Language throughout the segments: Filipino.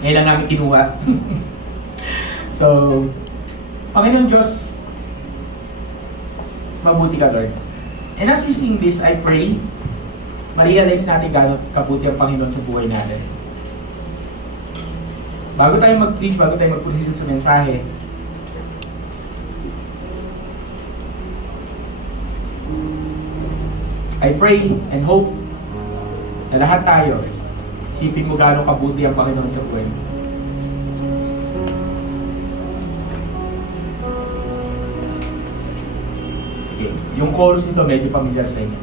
Ngayon lang namin kinuha. So, Panginoon Diyos, mabuti ka, Lord. And as we sing this, I pray, ma-realize natin gano'n kabuti ang Panginoon sa buhay natin. Bago tayo mag-preach, bago tayo mag-proceed sa mensahe, I pray and hope na lahat tayo, isipin mo gano'ng kabuti ang Panginoon sa buhay. Sige, yung chorus nito medyo familiar sa inyo.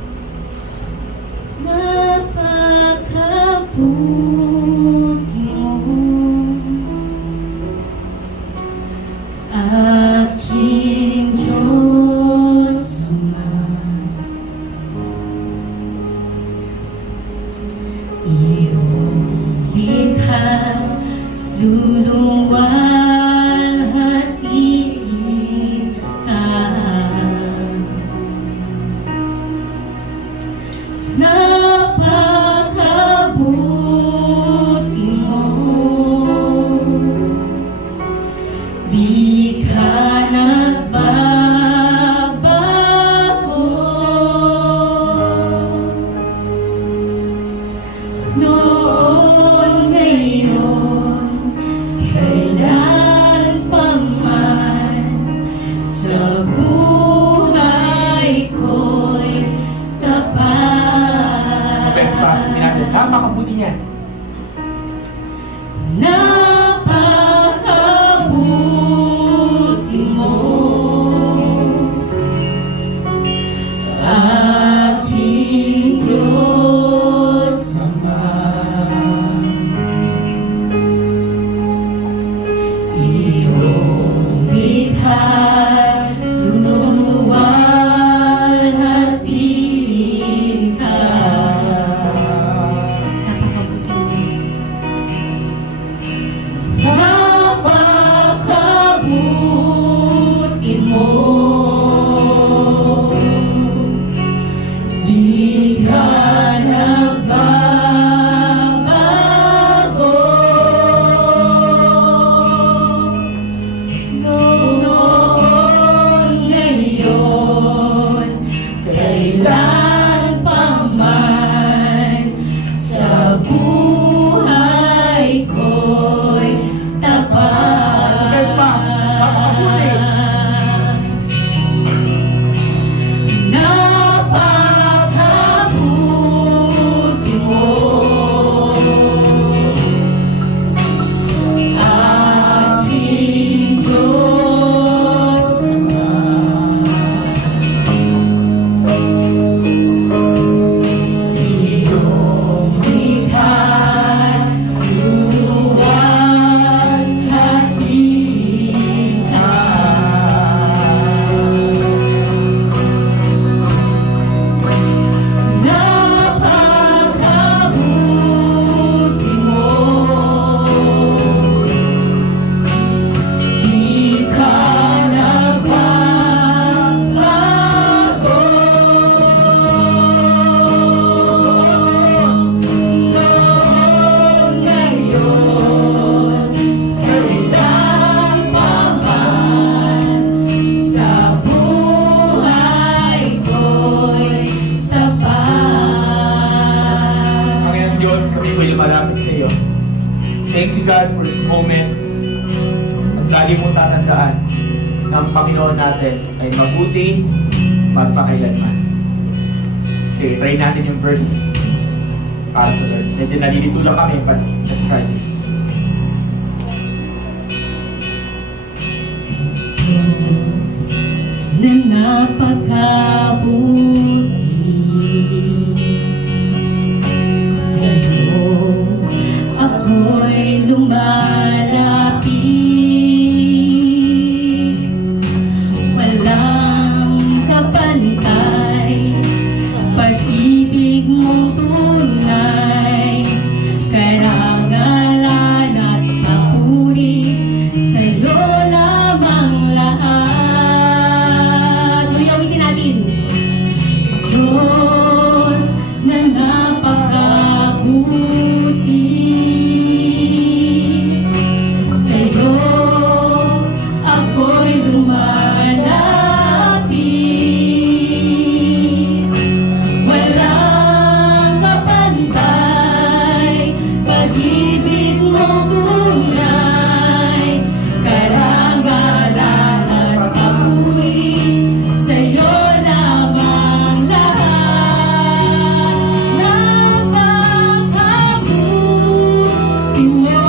Napakabuti mo, aking Diyos Ama. Iyong likha, luluwalhati ka. Napakabuti mo, di ka nagbabago. Noon, ngayon, kailan pa man, sa buhay ko'y tapat. Sa best pa, sabihin natin, napakabuti niya. Napakabuti mo, aking Diyos Ama. Iyong likha, luluwalhati ka. Napakabuti mo, di ka nagbabago. Noon, ngayon, kailan pa man, sa buhay ko'y tapat. Sa best pa, napakabuti. Napakabuti mo, aking Diyos Ama. Iyong likha, luluwalhati ka. Napakabuti mo, di ka nagbabago. Noon, ngayon, kailan pa man, sa buhay ko'y tapat. Panginoon Diyos, kami ko'y lumalapit sa iyo. Thank you, God, for this moment. At lagi mo tatandaan na ang Panginoon natin ay mabuti magpakailanman. Okay, try natin yung verse para sa Lord. Medyo nalilito lang kami, but let's try this. Na napakabuti, sa'yo ako'y lumalapit. Walang kapantay, pag-ibig mong tunay, karangalan at papuri, sa'yo lamang lahat. Tuloy ulitin natin. Diyos na napakabuti, pag-ibig mong tunay, karangalan at papuri, sa'yo lamang lahat. Napakabuti mo,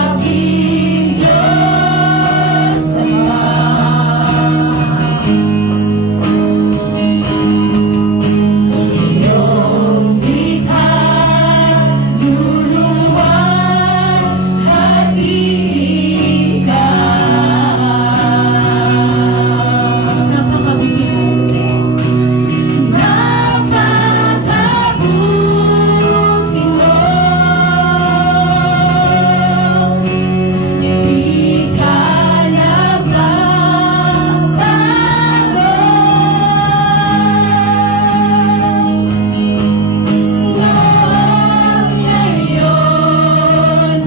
aking Diyos Ama. Iyong likha't luluwang hatikan. Napakabuti mo. Napakabuti mo. Di ka nagbabago. Noon, ngayon,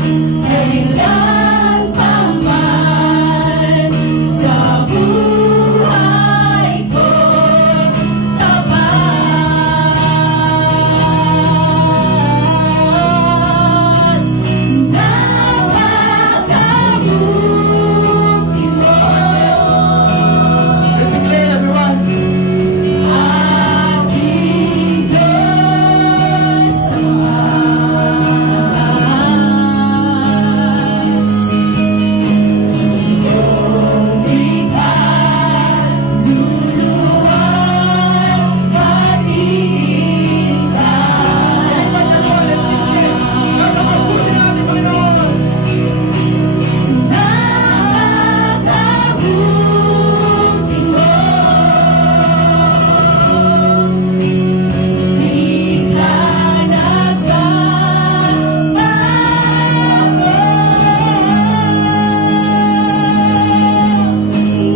kailan pa man, sa buhay ko'y tapat. Napakabuti mo, Let's declare, everyone. aking Diyos Ama. Iyong likha't luluwang Napakabuti mo, di ka nagbabago.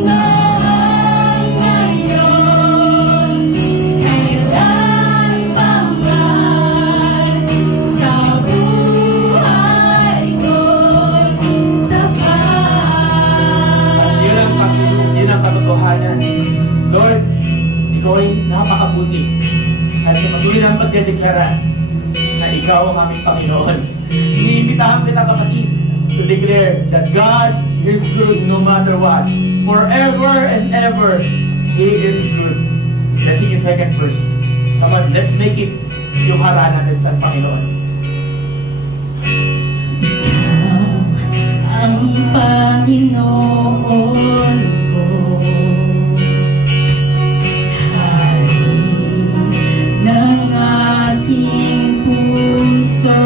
Noon, ngayon, kailan pa man, sa buhay ko'y tapat. Yun ang katotohanan. Lord, ikaw ay napakabuti. At sa patuloy ng pagdedeklara na ikaw ang aming Panginoon, iniimbitahan kita, kapatid, to declare that God is good no matter what. Forever and ever, He is good. Let's sing yung second verse. Come on, let's make it yung harana natin sa Panginoon. Ang Panginoon ko, Hari ng aking puso,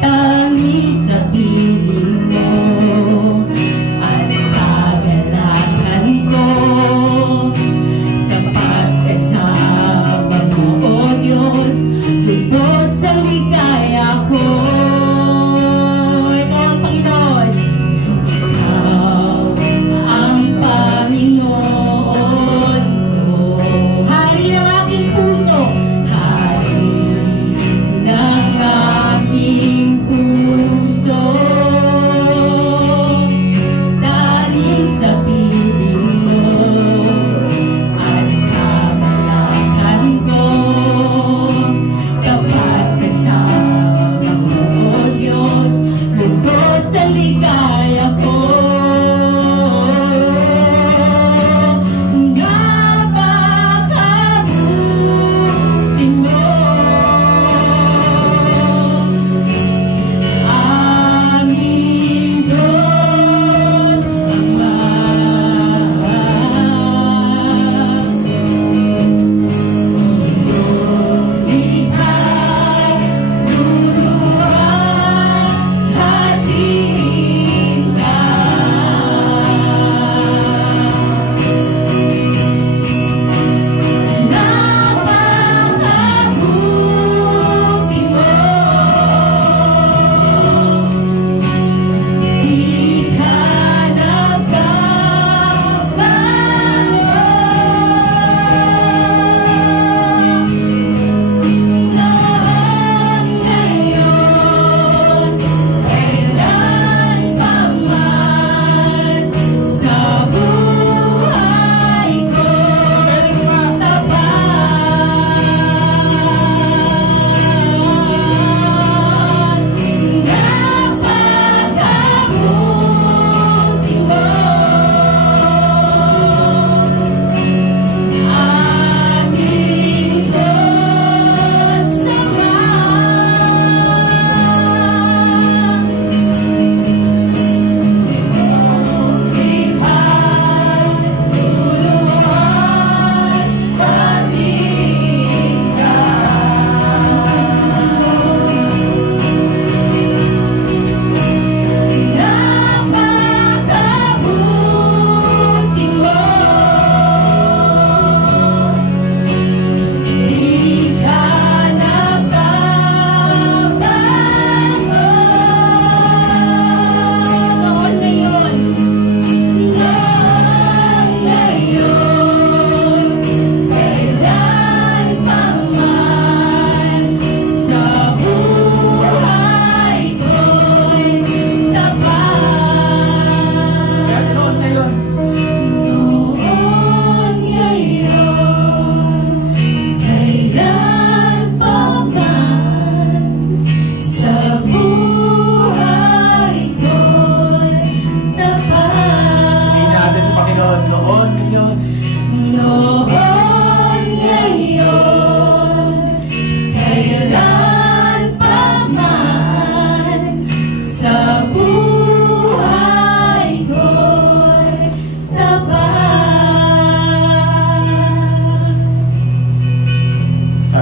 tanging sa piling mo at kagalakan ko, kapag kasama mo, O Diyos, lubos ang ligaya ko. Ikaw ang Panginoon.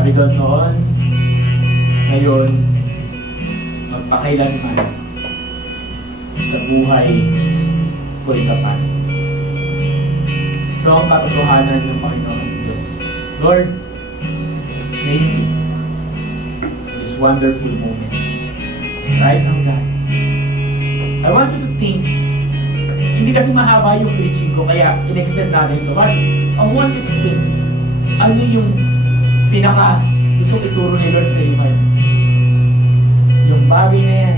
Sabi doon noon, ngayon, magpakailanman sa buhay ko'y tapat. Ito ang katotohanan ng Panginoon Diyos. Lord, thank you for this wonderful moment. Right now, God. I want you to think, hindi kasi mahaba yung preaching ko, kaya in-extend natin ito. But I want you to think, ano yung pinaka gusto ituro ni Lord sa iyo ngayon? Yung bagay na yan.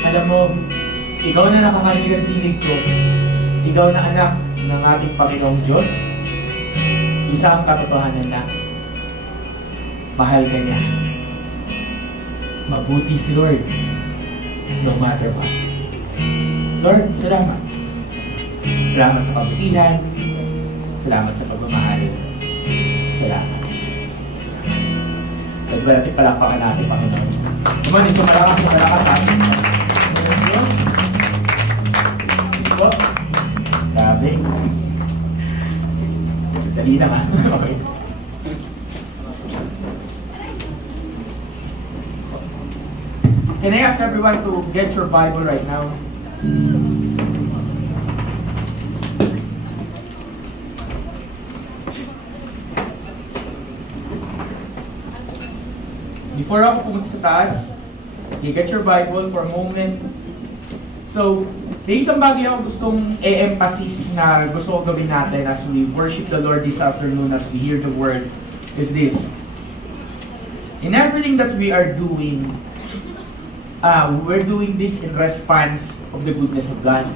Alam mo, ikaw na nakakarinig ang tinig ko. Ikaw na anak ng ating Panginoong Diyos. Isa ang katotohanan na mahal ka niya. Mabuti si Lord no matter what. Lord, salamat. Salamat sa kabutihan. Salamat sa pagmamahal. Salamat. Nagbalati palakpakan natin, Panginoon. Naman, ito malakas sa malakas natin. Ito. Grabe. Dali naman. Okay. Can I ask everyone to get your Bible right now? Before ako pumunta sa taas, you get your Bible for a moment. So, may isang bagay ako gustong e-emphasis na gusto ko gawin natin as we worship the Lord this afternoon, as we hear the Word, is this. In everything that we are doing, we're doing this in response of the goodness of God.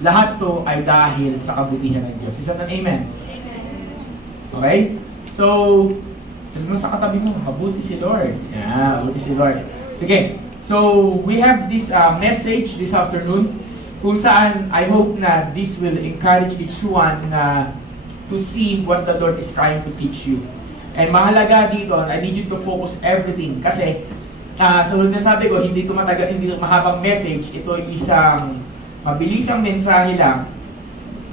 Lahat to ay dahil sa kabutihan ng Diyos. Isa na amen? Okay? So, sabi mo sa katabi mo, mabuti si Lord. Yeah, mabuti si Lord. Sige. So, we have this message this afternoon kung saan I hope na this will encourage each one na to see what the Lord is trying to teach you. And mahalaga dito, I need you to focus everything kasi sunod na sabi ko, hindi ko matagal, hindi mahabang message. Ito ay isang mabilisang mensahe lang.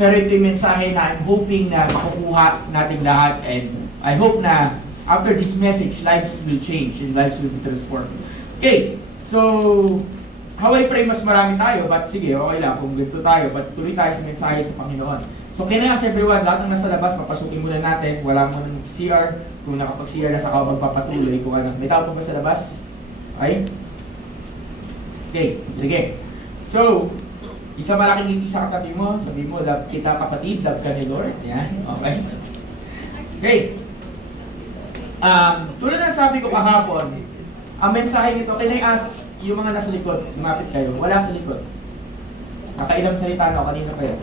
Pero ito yung mensahe na I'm hoping na makukuha natin lahat. And I hope na after this message, lives will change and lives will be transformed. Okay, so how I pray mas marami tayo, but sige, okay lang kung ganito tayo, but tuloy tayo sa mensahe sa Panginoon. So can I ask everyone, lahat ng nasa labas, papasukin muna natin, wala mo ng CR, kung nakapag-CR na sa ako magpapatuloy, kung ano. May tao pa ba sa labas? Okay? Okay, sige. So, isang malaking ngiti sa katabi mo, sabi mo, love kita kapatid, love ka ni Lord. Yan, okay. Okay. Tulad na sabi ko kahapon, ang mensahe nito, can I ask yung mga nasa likod, lumapit kayo, wala sa likod. Nakailang salita na o kanina pa yan.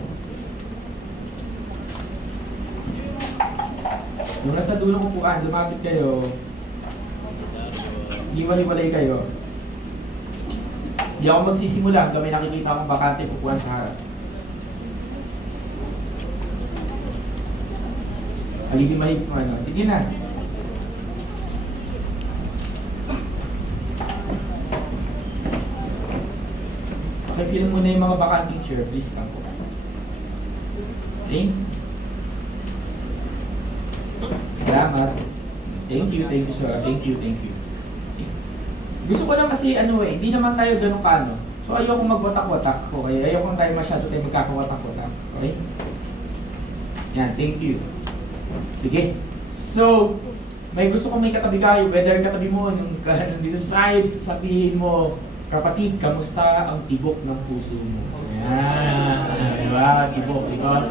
Yung nasa dulong upuan, lumapit kayo, hiwalay kayo. Hindi ako magsisimula hanggang may nakikita akong bakante upuan sa harap. Haligi-mahig mo ano. Sige na. Pakipilan mo na yung mga bakanting chair, please lang po. Okay? Salamat. Thank you, sir. Thank you. Gusto ko lang kasi hindi naman tayo ganun kano. So ayoko magwatak-watak. Okay? Ayoko tayo masyado tayo magkakawatak-watak. Okay? Yan, thank you. Sige. So, may gusto kong may katabi kayo, whether katabi mo yung dito side, sabihin mo, kapatid, kamusta ang tibok ng puso mo? Yan. Diba? Tibok, diba?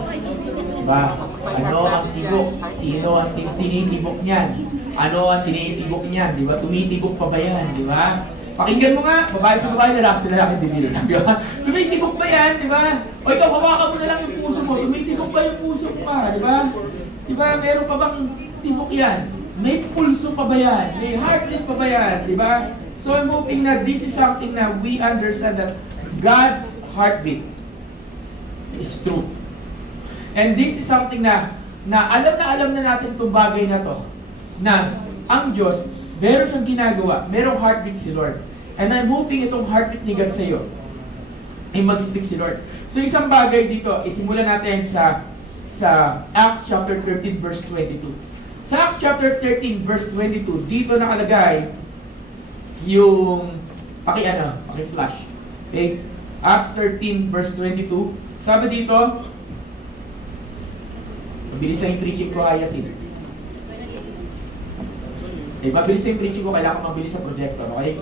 Diba? Ano ang tibok? Sino ang tinitibok niyan? Ano ang tinitibok niyan? Diba? Tumitibok pa ba yan? Diba? Pakinggan mo nga, babae sa babae, lalaki sa lalaki, dibilo lang. Diba? Tumitibok ba yan? Diba? O ikaw, hawakan mo na lang yung puso mo. Tumitibok ba yung puso mo pa? Diba? Diba? Meron pa bang tibok yan? May pulso pa ba yan? May heartbeat pa ba yan? Diba? So I'm hoping that this is something that we understand that God's heartbeat is true. And this is something na alam na natin itong bagay na to. Na ang Diyos, meron siyang ginagawa, merong heartbeat si Lord. And I'm hoping itong heartbeat ni God sa iyo ay mag-speak si Lord. So isang bagay dito, isimulan natin sa Acts chapter 13 verse 22. Sa Acts chapter 13 verse 22, dito nakalagay yung paki-flash. Okay? Acts 13 verse 22. Sabi dito, mabilis na yung preaching ko, Hayasin. Mabilis na yung preaching ko, kailangan mabilis sa projector, okay?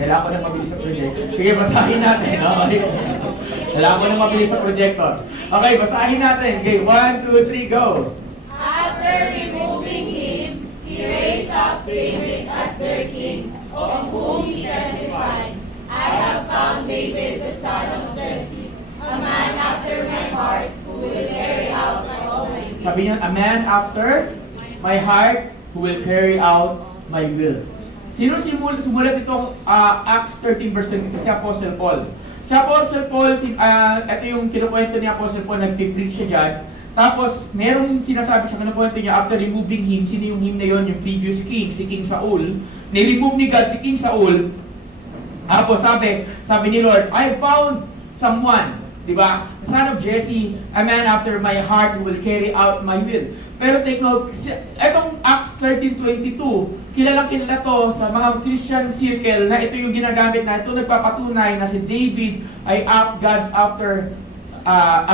Kailangan ko na mabilis sa projector. Sige, basahin natin. Okay? Kailangan ko na mabilis sa projector. Okay, basahin natin. Okay, 1, 2, 3, go! After removing him, he raised up David as their king, of whom he testified, I have found David the son of Jesse, a man after my heart, who will carry out all my will. Sabi niya, a man after my heart, who will carry out my will. Sino sumulat itong Acts 13 verse 22? Si Apostle Paul. Si Apostle Paul, ito yung kinukwento ni Apostle Paul, nag-preach siya dyan. Tapos, merong sinasabi siya, kinukwento niya, after removing him, sino yung him na yun? Yung previous king, si King Saul. Ni-remove ni God si King Saul. Tapos sabi ni Lord, I found someone, di ba? Son of Jesse, a man after my heart who will carry out my will. Pero take note, etong Acts 13:22, kilalang kilala to sa mga Christian circle na ito yung ginagamit na ito nagpapatunay na si David ay a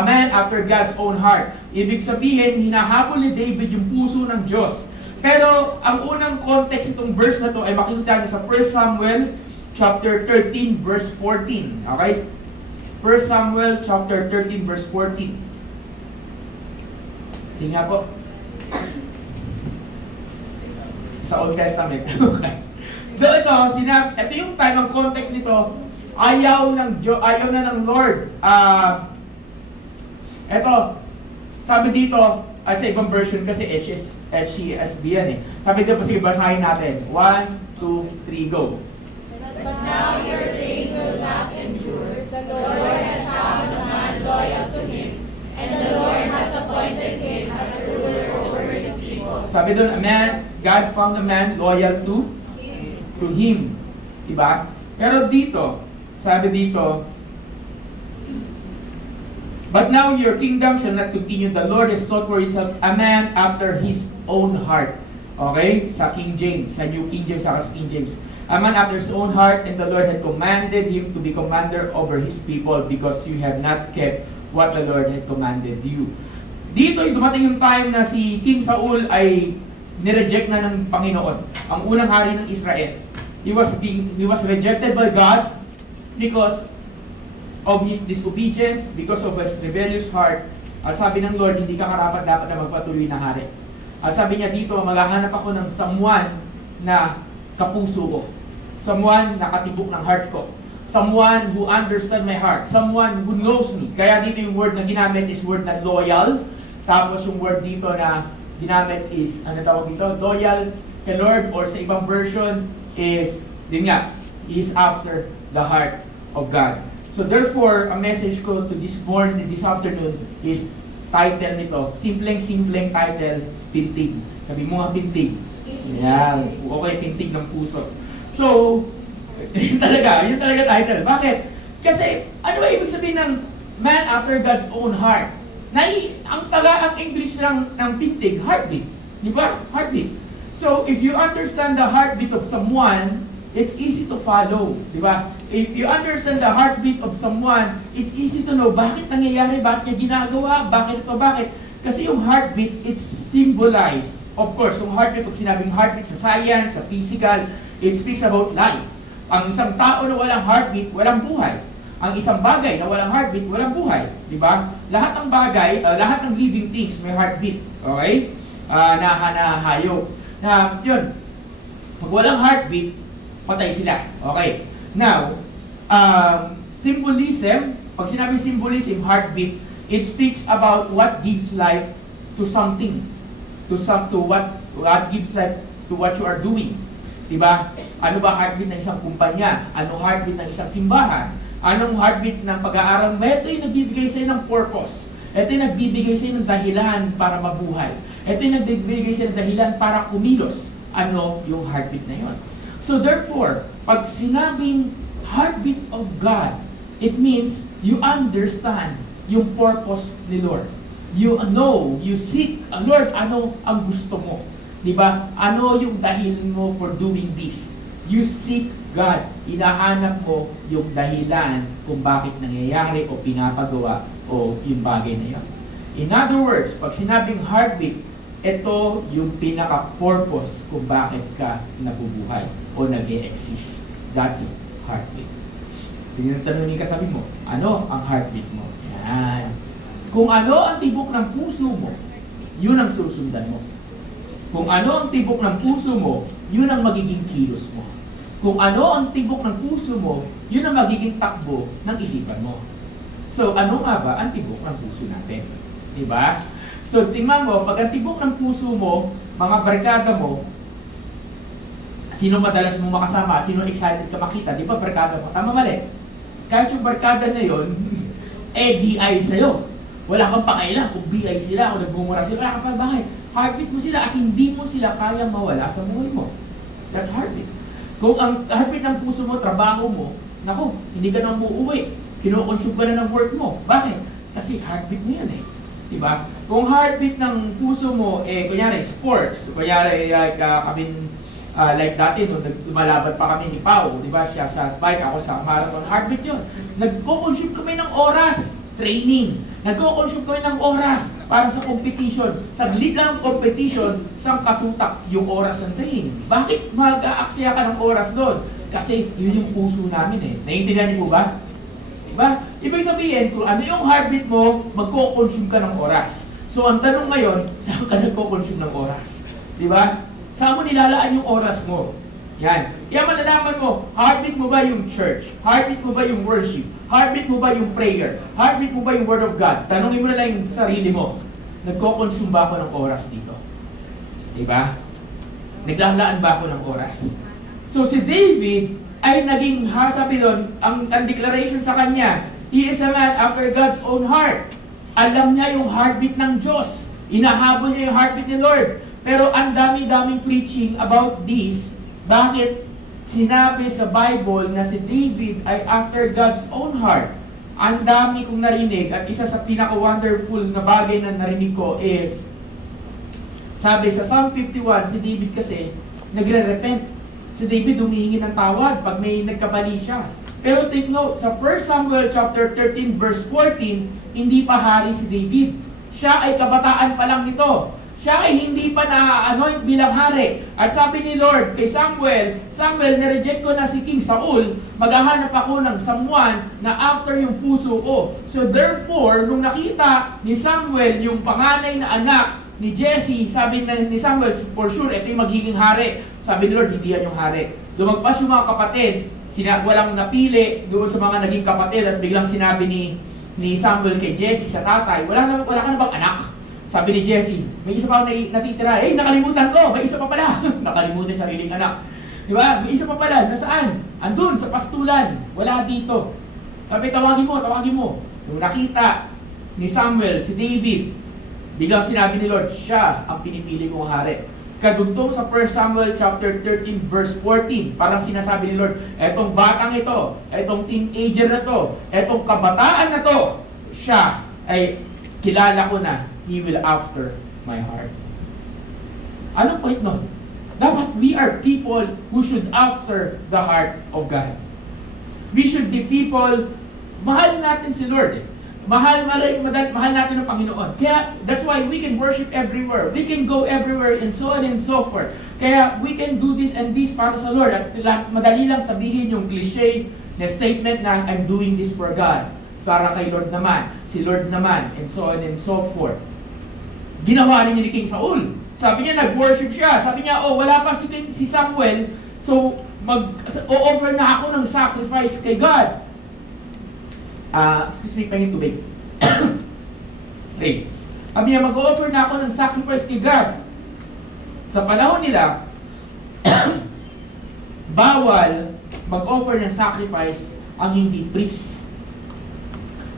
man after God's own heart. Ibig sabihin, hinahabol ni David yung puso ng Diyos. Pero ang unang context itong verse na to ay makikita niyo sa 1 Samuel chapter 13 verse 14. Okay? 1 Samuel chapter 13 verse 14. Sige nga po. Sa Old Testament. Okay. So ito yung time, ang context nito, ayaw na ng Lord. Ito, sabi dito, sa ibang version kasi HCSB yan eh. Sabi dito, sige, basahin natin. 1, 2, 3, go. But now your reign will not endure. The Lord has found a man loyal to him, and the Lord has appointed him as ruler over his people. Sabi doon, God found a man loyal to him. Diba? Pero dito, sabi dito, but now your kingdom shall not continue. The Lord has sought for himself a man after his own heart. Okay? Sa King James, sa New King James, sa King James. A man after his own heart, and the Lord had commanded him to be commander over his people because you have not kept what the Lord had commanded you. Dito, dumating yung time na si King Saul ay nireject na ng Panginoon. Ang unang hari ng Israel. He was rejected by God because of his disobedience, because of his rebellious heart. At sabi ng Lord, hindi ka karapat dapat na magpatuloy na hari. At sabi niya dito, maghahanap ako ng someone na kapuso ko. Someone na katibok ng heart ko. Someone who understands my heart. Someone who knows me. Kaya dito yung word na ginamit is word na loyal. Tapos yung word dito na ginamit is, ano tawag dito? Loyal kay Lord, or sa ibang version is, din nga, is after the heart of God. So therefore, ang message ko to this morning, this afternoon, is title nito, simpleng title, Pintig. Sabi mo nga, Pintig. Yan. Okay, Pintig ng puso. So, yun talaga title. Bakit? Kasi, ano ba ibig sabihin ng man after God's own heart? Ang English lang ng Pintig, heartbeat. Di ba? Heartbeat. So, if you understand the heartbeat of someone, it's easy to follow. Di ba? If you understand the heartbeat of someone, it's easy to know bakit nangyayari, bakit niya ginagawa, bakit. Kasi yung heartbeat, it's symbolized. Of course, yung heartbeat, pag sinabing heartbeat sa science, sa physical, it speaks about life. Ang isang tao na walang heartbeat, walang buhay. Ang isang bagay na walang heartbeat, walang buhay. Di ba? Lahat ng bagay, lahat ng living things may heartbeat. Okay? Na hayop. Na, yun. Pag walang heartbeat, patay sila. Okay. Now, symbolism, pag sinabing symbolism, heartbeat, it speaks about what gives life to something. To what gives life to what you are doing. Diba? Ano ba heartbeat ng isang kumpanya? Ano heartbeat ng isang simbahan? Anong heartbeat ng pag-aaral? Ito yung nagbibigay sa'yo ng purpose. Ito yung nagbibigay sa'yo ng dahilan para mabuhay. Ito yung nagbibigay sa'yo ng dahilan para kumilos. Ano yung heartbeat na yun? So therefore, pag sinabing heartbeat of God, it means you understand yung purpose ni Lord. You know, you seek, Lord, ano ang gusto mo? Diba? Ano yung dahilan mo for doing this? You seek God. Hinahanap mo yung dahilan kung bakit nangyayari o pinapagawa o yung bagay na yun. In other words, pag sinabing heartbeat, ito yung pinaka-purpose kung bakit ka nabubuhay o nag-e-exist. That's heartbeat. Tinatanong ni katabi mo, ano ang heartbeat mo? Yan. Kung ano ang tibok ng puso mo, yun ang susundan mo. Kung ano ang tibok ng puso mo, yun ang magiging kilos mo. Kung ano ang tibok ng puso mo, yun ang magiging takbo ng isipan mo. So, ano nga ba ang tibok ng puso natin? Diba? So, tingnan mo, pag ang tibok ng puso mo, mga barkada mo, sino madalas mo makasama, sino excited ka makita, di ba barkada mo? Tama mali. Kahit yung barkada na yun, BI sa'yo. Wala kang pakailan kung BI sila, kung nagmumura sila, wala kang pa, bakit? Heartbeat mo sila at hindi mo sila kayang mawala sa buhay mo. That's heartbeat. Kung ang heartbeat ng puso mo, trabaho mo, naku, hindi ka nang uuwi. Kino-consume ka na ng work mo. Bakit? Kasi heartbeat mo yan eh. Diba? Kung heartbeat ng puso mo, kunyari, sports, kunyari, like dati, nung lumalaban pa kami ni Pao, diba, siya sa spike, ako sa marathon, heartbeat yun. Nagko-consume kami ng oras, training. Nagko-consume kami ng oras para sa competition. Sa glit lang ng competition, isang katutak yung oras ng training. Bakit mag-aaksaya ka ng oras doon? Kasi yun yung puso namin eh. Naiintindihan niyo po ba? Diba? Ibig sabihin, kung ano yung heartbeat mo, magko-consume ka ng oras. So ang tanong ngayon, saan ka nagko-consume ng oras? Diba? Saan mo nilalaan yung oras mo? Yan. Kaya malalaman mo, heartbeat mo ba yung church? Heartbeat mo ba yung worship? Heartbeat mo ba yung prayer? Heartbeat mo ba yung word of God? Tanongin mo na lang yung sarili mo. Nagko-consume ba ako ng oras dito? Diba? Naglalaan ba ako ng oras? So si David ay naging, sabi doon, ang declaration sa kanya, he is a man after God's own heart. Alam niya yung heartbeat ng Diyos. Inahabol niya yung heartbeat ni Lord. Pero ang dami-daming preaching about this. Bakit sinabi sa Bible na si David ay after God's own heart? Ang dami kong narinig at isa sa pinaka-wonderful na bagay na narinig ko is, sabi sa Psalm 51, si David kasi nagre-repent. Si David humihingi ng tawad pag may nagkabali siya. Pero take note, sa 1 Samuel chapter 13 verse 14, hindi pa hari si David. Siya ay kabataan pa lang nito. Siya ay hindi pa na-anoint bilang hari. At sabi ni Lord kay Samuel, Samuel, na-reject ko na si King Saul, maghahanap ako ng someone na after yung puso ko. So therefore, nung nakita ni Samuel yung panganay na anak ni Jesse, sabi ni Samuel, for sure, ito yung magiging hari. Sabi ni Lord, hindi yan yung hari. Lumagpas yung mga kapatid, walang napili doon sa mga naging kapatid at biglang sinabi ni Samuel kay Jesse sa tatay, wala ka na bang anak? Sabi ni Jesse, may isa pa akong natitira. Nakalimutan ko, may isa pa pala. Nakalimutan sariling anak. Di ba? May isa pa pala. Nasaan? Andun, sa pastulan. Wala dito. Sabi, tawagin mo. Nung nakita ni Samuel, si David, biglang sinabi ni Lord, siya ang pinipili kong hari. Kadugtong sa 1 Samuel chapter 13 verse 14, parang sinasabi ni Lord, etong batang ito, etong teenager na to, etong kabataan na to, siya ay kilala ko na, he will after my heart. Anong point nun? Dapat we are people who should after the heart of God. We should be people, mahal natin si Lord. Mahal natin ang Panginoon. Kaya, that's why we can worship everywhere. We can go everywhere and so on and so forth. Kaya, we can do this and this para sa Lord. At madali lang sabihin yung cliche na statement na, I'm doing this for God. Para kay Lord naman, si Lord naman, and so on and so forth. Ginawa rin niya ni King Saul. Sabi niya, nag-worship siya. Sabi niya, wala pa si Samuel, so mag-o-offer na ako ng sacrifice kay God. Excuse me, pahingin tubig. Okay. Sabi niya, mag-o-offer na ako ng sacrifice kay God. Sa panahon nila, bawal mag-offer ng sacrifice ang hindi priest.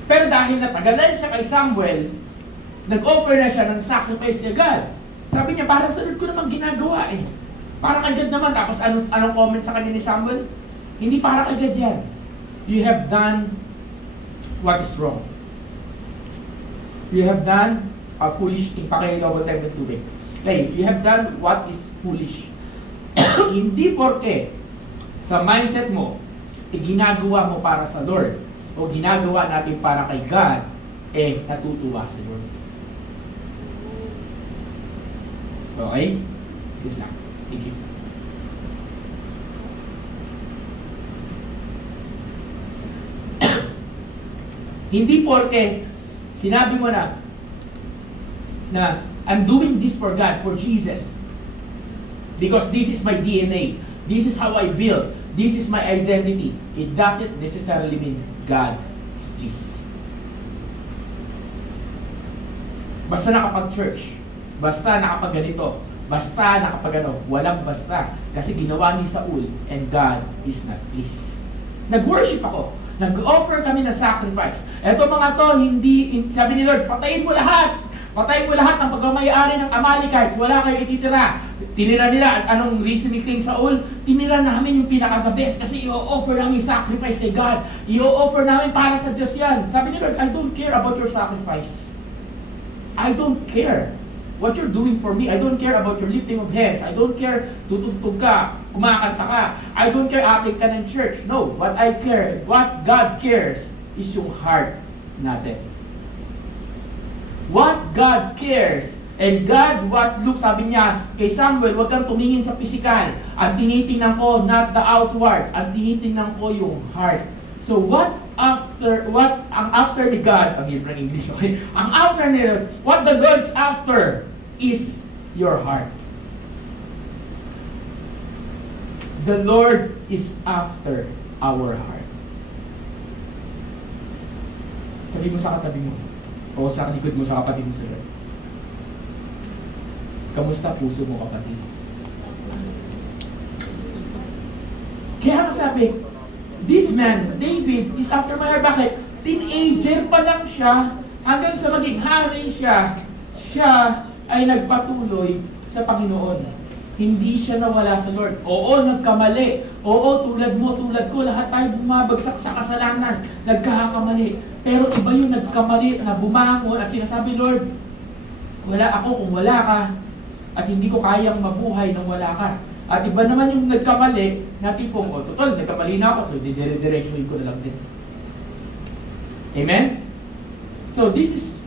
Pero dahil natagalan siya kay Samuel, nag-offer na siya ng sacrifice kay God. Sabi niya, parang sa Lord ko naman ginagawa eh. Parang kay God naman. Tapos anong comment sa kanya ni Samuel? Hindi para kay God yan. You have done what is wrong. You have done foolish in pakinggan ng tubig. Okay, you have done what is foolish. Hindi porke sa mindset mo, ginagawa mo para sa Lord o ginagawa natin para kay God, natutuwa si Lord. Okay? Yes lang. Thank you. Hindi porke sinabi mo na I'm doing this for God, for Jesus. Because this is my DNA. This is how I build. This is my identity. It doesn't necessarily mean God is pleased. Basta nakapag-church, basta nakapag-ganito, basta nakapag-ano, walang basta. Kasi ginawa ni Saul and God is not pleased. Nag-worship ako. Nag-offer kami ng sacrifice. Eto mga to, hindi, sabi ni Lord, patayin mo lahat. Patayin mo lahat ng pagmamayari ng Amalekites. Wala kayo ititira. Tinira nila. At anong reasoning kay Saul? Tinira namin yung pinaka-the-best kasi i-offer namin sacrifice kay God. I-offer namin para sa Diyos yan. Sabi ni Lord, I don't care about your sacrifice. I don't care what you're doing for me. I don't care about your lifting of hands. I don't care tutugtog ka, kumakanta ka. I don't care ating ka ng church. No, what I care, what God cares is yung heart natin. What God cares, and God, what Luke sabi niya kay Samuel, huwag kang tumingin sa physical. Ang tinitingnan ko, not the outward. Ang tinitingnan ko yung heart. So ang after ni God, ang hirap ng English, okay? Ang after ni God, what the Lord's after is your heart. The Lord is after our heart. Sabi mo sa katabi mo, o sa likod mo sa kapatid mo sa Lord. Kamusta puso mo, kapatid? Kaya sabi, this man, David, is after my heart. Bakit? Teenager pa lang siya, hanggang sa maging hari siya ay nagpatuloy sa Panginoon. Hindi siya nawala sa Lord. Oo, nagkamali. Oo, tulad mo, tulad ko, lahat tayo bumabagsak sa kasalanan. Nagkakamali. Pero iba yung nagkamali na bumangon at sinasabi, Lord, wala ako kung wala ka. At hindi ko kayang mabuhay nang wala ka. At iba naman yung nagkamali na tipong, total, nagkamali na ako, so dire-diretsuhin ko na lang din. Amen? So this is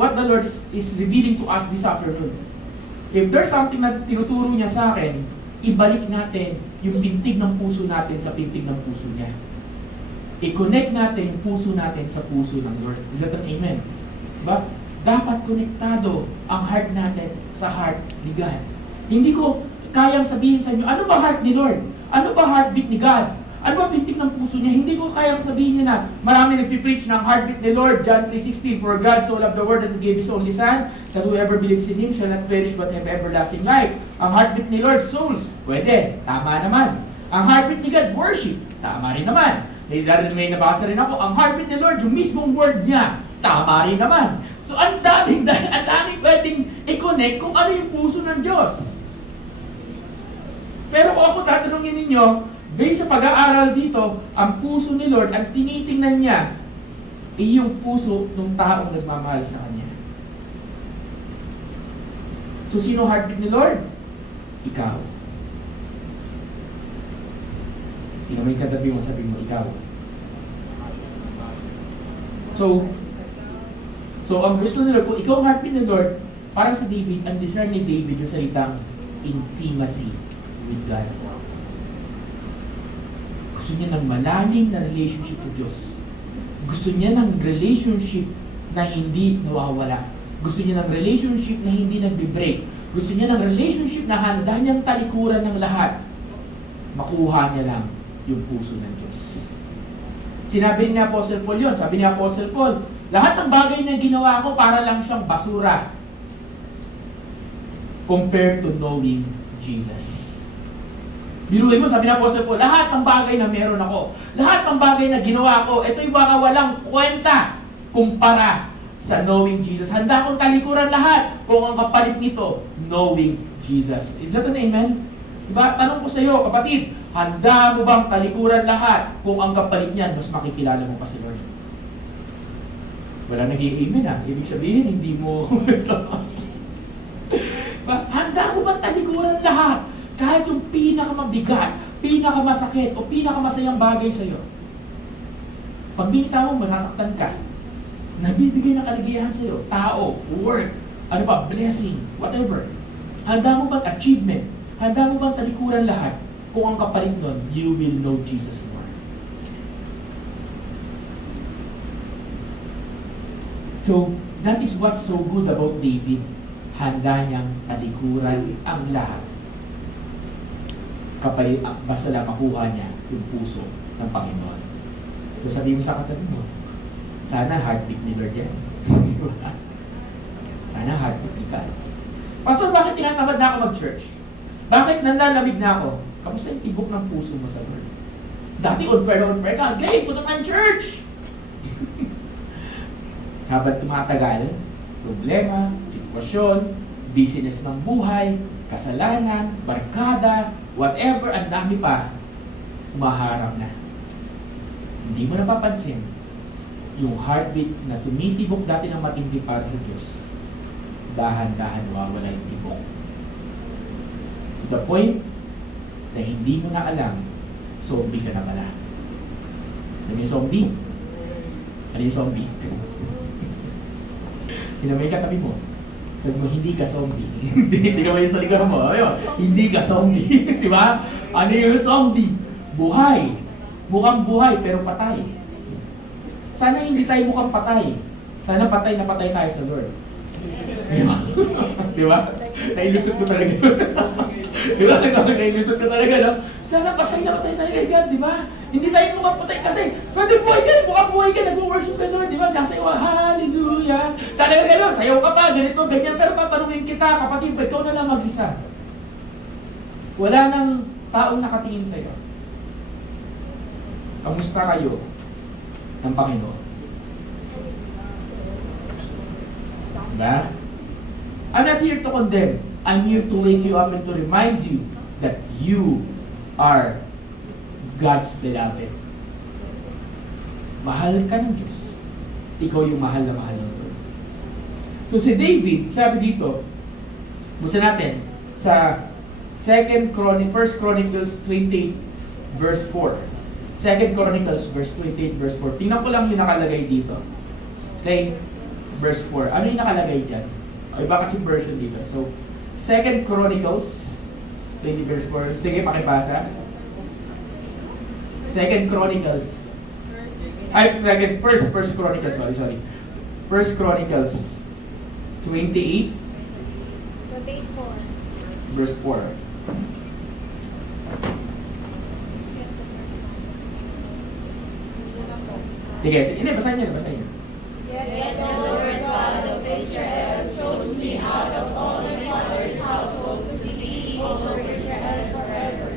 what the Lord is revealing to us this afternoon. If there's something na tinuturo niya sa akin, ibalik natin yung pintig ng puso natin sa pintig ng puso niya. I-connect natin yung puso natin sa puso ng Lord. Is that an amen? Diba? Dapat konektado ang heart natin sa heart ni God. Hindi ko kayang sabihin sa inyo, ano ba heart ni Lord? Ano ba heartbeat ni God? Ano ba pintig ng puso niya? Hindi ko kayang sabihin niya na marami nagpipreach ng heartbeat ni Lord. John 3:16, for God so loved the world that He gave His only Son, that whoever believes in Him shall not perish but have everlasting life. Ang heartbeat ni Lord, souls. Pwede. Tama naman. Ang heartbeat ni God, worship. Tama rin naman. May nabasa rin ako, ang heartbeat ni Lord, yung mismong word niya. Tama rin naman. So ang daming pwedeng i-connect kung ano yung puso ng Diyos. Pero kung ako tatanungin ninyo, based sa pag-aaral dito, ang puso ni Lord, ang tinitingnan niya, ay yung puso ng taong nagmamahal sa Kanya. So, sino heartbeat ni Lord? Ikaw. Tingnan mo yung katabi mo, sabi mo, ikaw. So ang gusto ni Lord, kung ikaw ang heartbeat ni Lord, parang sa David, ang desire ni David yung salitang intimacy with God. Gusto niya ng malalim na relationship sa Diyos. Gusto niya ng relationship na hindi nawawala. Gusto niya ng relationship na hindi nagbe-break. Gusto niya ng relationship na handa niyang talikuran ng lahat. Makuha niya lang yung puso ng Diyos. Sinabi ni Apostle Paul yun. Sabi ni Apostle Paul, lahat ng bagay na ginawa ko para lang siyang basura compared to knowing Jesus. Biruin mo, sabi ni Apostle Paul, lahat ng bagay na meron ako, lahat ng bagay na ginawa ko, ito'y baka walang kwenta kumpara sa knowing Jesus. Handa akong talikuran lahat kung ang kapalit nito, knowing Jesus. Is that an amen? Diba? Tanong ko sa iyo, kapatid, handa mo bang talikuran lahat kung ang kapalit niyan, mas makikilala mo pa si Lord? Wala nag-i-amen ah. Ibig sabihin, hindi mo... Handa mo ba talikuran lahat? Kahit yung pinakamabigat, pinakamasakit, o pinakamasayang bagay sa'yo. Pag binita mo, masasaktan ka. Nabibigay ng kaligayahan sa'yo. Tao, work, ano ba, blessing, whatever. Handa mo ba achievement? Handa mo ba talikuran lahat? Kung ang kapalit nun, you will know Jesus more. So, that is what's so good about David. Handa niyang talikuran ang lahat. Kapalit, basta lang makuha niya yung puso ng Panginoon. So, sabi mo sa katabi mo, sana heartbeat ni Lord yan. Sana heartbeat ni God. Pastor, bakit tinatamad na ako mag-church? Bakit nanlalamig na ako? Kamusta yung tibok ng puso mo sa Lord? Dati on-fire ka. Galing, punta ka ng church! Habang tumatagal, problema, sitwasyon, business ng buhay, kasalanan, barkada, whatever, ang dami pa, umaharap na. Hindi mo napapansin yung heartbeat na tumitibok dati ng matindi para sa Diyos. Dahan-dahan wawala yung tibok. To the point na hindi mo na alam, zombie ka na pala. Ano yung zombie? Ano yung zombie? Hinamay ka tabi mo. Sabi mo, hindi ka zombie. Hindi ka ba yung sa likod mo? Ayun, hindi ka zombie. Di ba? Ano yung zombie? Buhay. Mukhang buhay, pero patay. Sana hindi tayo mukhang patay. Sana patay na patay tayo sa Lord. Di ba? Nailusot ko talaga. Di ba? Nailusot ko talaga, no? Sana patay na patay talaga, God, di ba? Hindi tayo mukhang patay kasi pwede buhay ka, mukhang buhay ka, nag-worship ka, Lord, di ba? Sasayaw, hallelujah. Talaga gano'n, sayaw ka pa, ganito, ganyan. Pero tatanungin kita, kapatid, ikaw na lang mag-isa. Wala nang taong nakatingin sa'yo. Kamusta kayo ng Panginoon? Diba? I'm not here to condemn. I'm here to wake you up and to remind you that you are God's beloved. Mahal ka ng Diyos. Ikaw yung mahal na mahal ng Lord. So si David, sabi dito, busa natin, sa 1 Chronicles 28 verse 4. 2 Chronicles verse 28 verse 4. Tingnan ko lang yung nakalagay dito. Okay? Verse 4. Ano yung nakalagay dyan? O iba kasi version dito. So, 2 Chronicles 20 verse 4. Sige, pakibasa. 2 Chronicles. First Chronicles. Sorry. 1 Chronicles 28 verse 4. Sige, hindi, basahin niyo. Yet the Lord God of Israel chose me out of all my father's household to be king over Israel forever.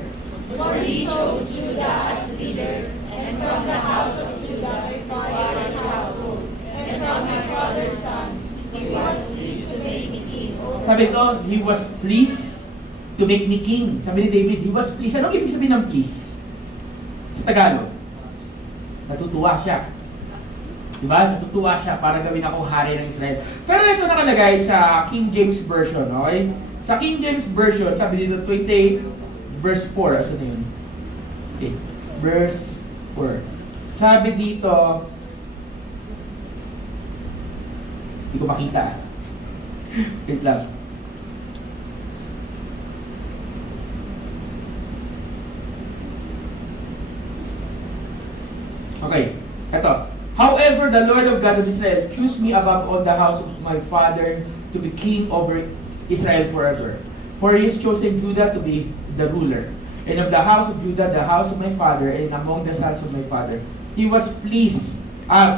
For he chose Judah as leader, and from the house of Judah my father's household, and from my brother's sons, he was pleased to make me king over. Sabi ko, he was pleased to make me king. Sabi ni David, he was pleased. Anong ibig sabihin ng pleased? Sa Tagalog, natutuwa siya. Diba? Natutuwa siya para gawin akong hari ng Israel. Pero ito nakalagay sa King James Version, okay? Sa King James Version, sabi dito 28 verse 4. Asa na yun? Okay. Verse 4. Sabi dito, hindi ko makita. Wait lang. Okay. Ito. However, the Lord of God of Israel chose me above all the house of my father to be king over Israel forever. For he has chosen Judah to be the ruler. And of the house of Judah, the house of my father, and among the sons of my father. He was pleased.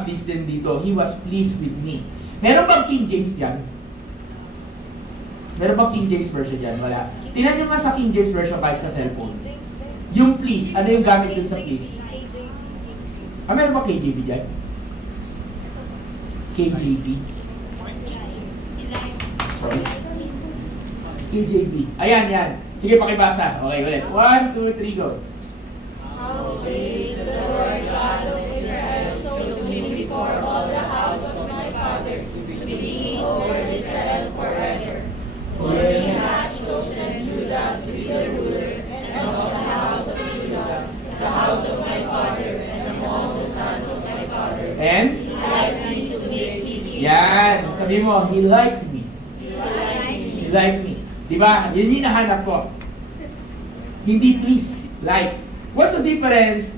Pleased din dito. He was pleased with me. Meron bang King James dyan? Meron bang King James version dyan? Wala. Tingnan nyo nga sa King James version kahit sa cellphone. Yung please, ano yung gamit dun sa please? Meron ba KJV dyan? KJV. Sorry. KJV. Ayan, yan. Sige, pakibasa. Okay, ulit. 1, 2, 3, go. Howbeit the Lord God of Israel chose me before all the house of my Sabi mo, He liked me. He liked me. Diba? Yan yung nahanap ko. Hindi please, like. What's the difference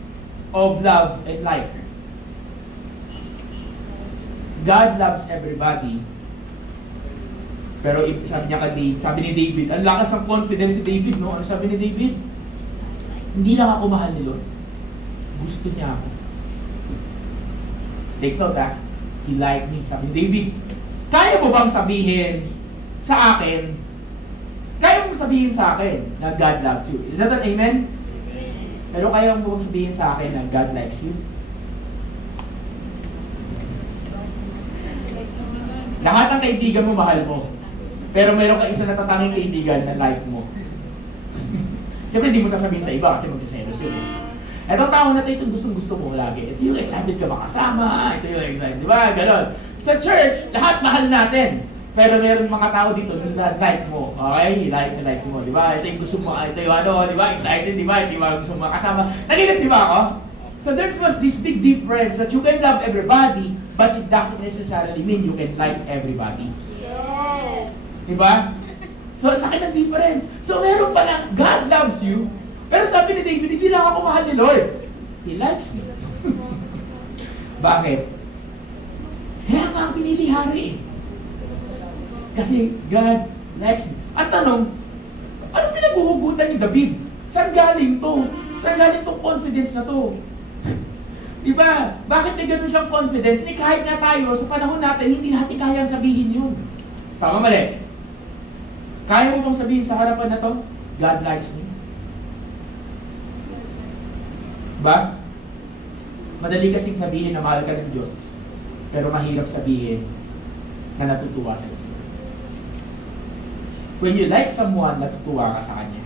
of love and like? God loves everybody. Pero sabi ni David, ang lakas ng confidence ni David, no? Ano sabi ni David? Hindi lang ako mahal ni Lord. Gusto niya ako. Take note, ha? He liked me. Sabi ni David, kaya mo bang sabihin sa akin, kaya mo sabihin sa akin na God loves you? Is that an amen? Pero kaya mo bang sabihin sa akin na God likes you? Lahat ng kaibigan mo, mahal mo. Pero mayroon kang isa na tatanging kaibigan na like mo. Siyempre, hindi mo sasabihin sa iba kasi magsiselos yun. Etong tao na ito, gustong-gusto mo lagi. Ito yung excited ka makasama, ito yung excited, di ba? Ganon. Sa church, lahat mahal natin. Pero meron mga tao dito na like mo. Okay? Like mo, di ba? Ito yung gusto mo, ito yung ano, di ba? Excited, di ba? Ito yung gusto mo makasama. Nagigas di ba ako? So there's this big difference that you can love everybody, but it doesn't necessarily mean you can like everybody. Yes. Diba? So, laki ng difference. So, meron pala, God loves you, pero sabi ni David, hindi lang ako mahal ni Lord. He likes me. Bakit? Kaya nga ang pinili hari eh. Kasi God likes me. Ang tanong, anong pinaghuhugutan ni David? Saan galing to? Saan galing tong confidence na to? Diba? Bakit may ganun siyang confidence? Kahit nga tayo, sa panahon natin, hindi natin kayang sabihin yun. Tama, mali? Kaya mo bang sabihin sa harapan na to, God likes me? Ba? Madali kasing sabihin na mahal ka ng Diyos, pero mahirap sabihin na natutuwa sa Diyos. When you like someone, natutuwa ka sa Kanya.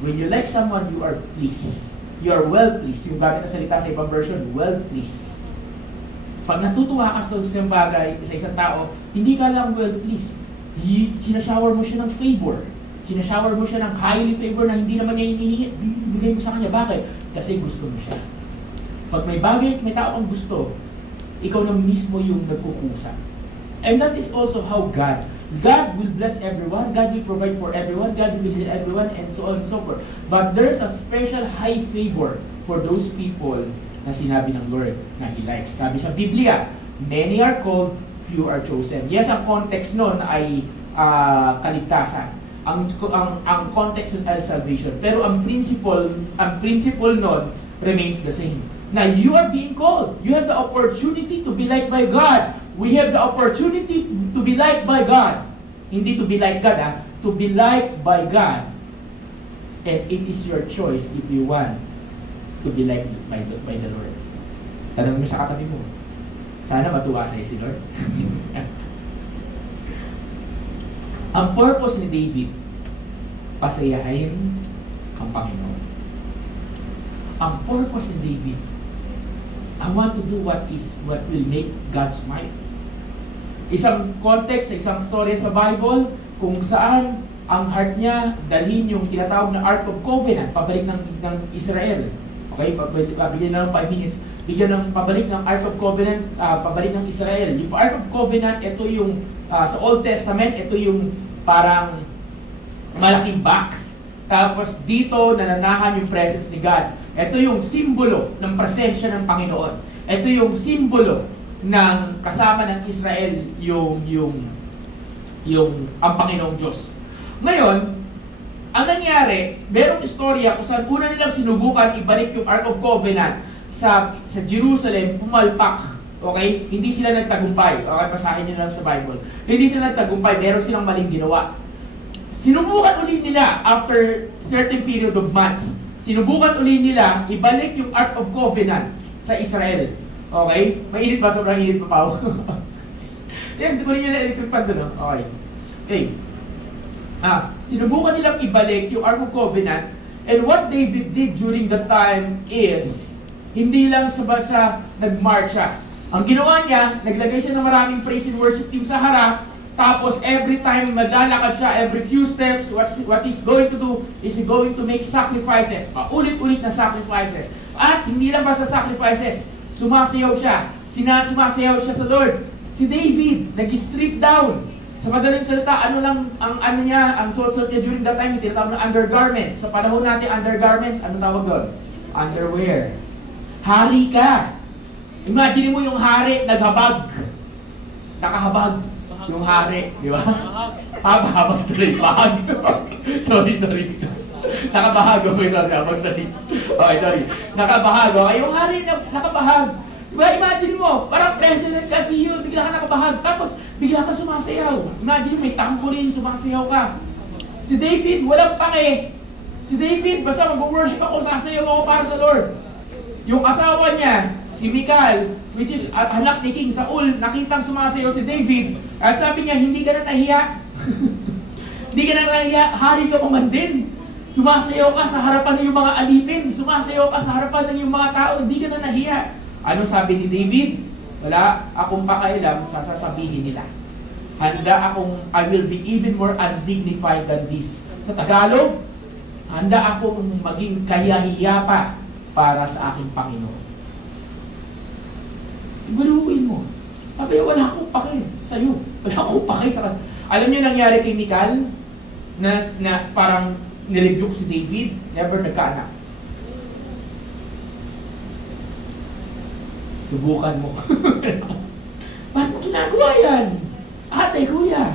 When you like someone, you are pleased. You are well pleased. Yung gamit na salita sa ibang version, well pleased. Pag natutuwa ka sa isang bagay, sa isang tao, hindi ka lang well pleased. Sinashower mo siya ng favor. Sinashower mo siya ng highly favor na hindi naman niya hinihingi. Bibigay mo sa kanya. Bakit? Kasi gusto mo siya. Pag may bagay, may tao kang gusto, ikaw na mismo yung nagkukusa. And that is also how God will bless everyone. God will provide for everyone. God will heal everyone, and so on and so forth. But there's a special high favor for those people na sinabi ng Lord na He likes. Sabi sa Biblia, many are called, few are chosen. Yes, ang context nun ay kaligtasan. Ang context nun ay salvation. Pero ang principle nun remains the same. Now, you are being called. You have the opportunity to be liked by God. We have the opportunity to be liked by God. Hindi to be like God, to be liked by God. And it is your choice if you want to be liked by the Lord. Tanong mo sa katabi mo, sana matuwa sa'yo si Lord. Ang purpose ni David, pasayahin ang Panginoon. Ang purpose ni David, I want to do what will make God smile. Isang context, isang story sa Bible, kung saan ang heart niya dalhin yung tinatawag na Ark of Covenant, pabalik ng Israel. Okay, bigyan na ng 5 minutes. Bigyan ng pabalik ng Ark of Covenant, pabalik ng Israel. Yung Ark of Covenant, ito yung, sa Old Testament, ito yung parang malaking box. Tapos dito, nananahan yung presence ni God. Ito yung simbolo ng presensya ng Panginoon. Ito yung simbolo ng kasama ng Israel ang Panginoong Diyos. Ngayon, ang nangyari, merong istorya kung saan una nilang sinubukan ibalik yung Ark of Covenant sa Jerusalem, pumalpak. Okay? Hindi sila nagtagumpay. Okay, basahin niyo lang sa Bible. Hindi sila nagtagumpay, meron silang maling ginawa. Sinubukan ulit nila after certain period of months. Sinubukan ulit nila ibalik yung Ark of Covenant sa Israel. Okay? Mainit ba? Sobrang init pa pa. Yan, kunin nyo na electric pan doon. Okay. Okay. Sinubukan nilang ibalik yung Ark of Covenant, and what David did during that time is, hindi lang siya nagmarcha. Ang ginawa niya, naglagay siya ng maraming praise and worship team sa harap, tapos every time maglalakad siya, every few steps, what he's going to do is he's going to make sacrifices, paulit-ulit na sacrifices. At hindi lang basta sacrifices, sumasayaw siya. Sumasayaw siya sa Lord. Si David, nag-strip down. Sa madaling salita, ano lang ang niya, ang suot niya during that time, tinatawag na undergarments. Sa panahon natin, undergarments, anong tawag doon? Underwear. Hari ka. Imagine mo yung hari, naghabag. Nakahabag yung hari, di ba? Habag tuloy, bahag. sorry. Nakabahag, okay, sorry. Okay, sorry. Nakabahag, okay. Yung hari na nakabahag. Diba, imagine mo, parang president ka, CEO, bigla ka nakabahag, tapos bigla ka sumasayaw. Imagine, may tambourine, sumasayaw ka. Si David, walang pake. Si David, basta mag-worship ako, sasayaw ako para sa Lord. Yung asawa niya, si Michal, which is anak ni King Saul, nakitang sumasayaw si David, at sabi niya, hindi ka na nahiya. Hindi ka na nahiya, hari ka pa man din. Sumasayaw ka sa harapan ng yung mga alipin, sumasayaw ka sa harapan ng yung mga tao, hindi ka na nahiya. Ano sabi ni David? Wala akong pakailam sa sasabihin nila. Handa akong, I will be even more undignified than this. Sa Tagalog, handa akong maging kayahiya pa para sa aking Panginoon. Iguruin mo. Sabi, wala akong pake sa'yo. Wala akong pake sa kanya. Alam niyo nangyari kay Michal? Na parang nirebuke si David, never nagkaanak. Subukan mo. Ba't mo ginagawa yan? Ate, kuya.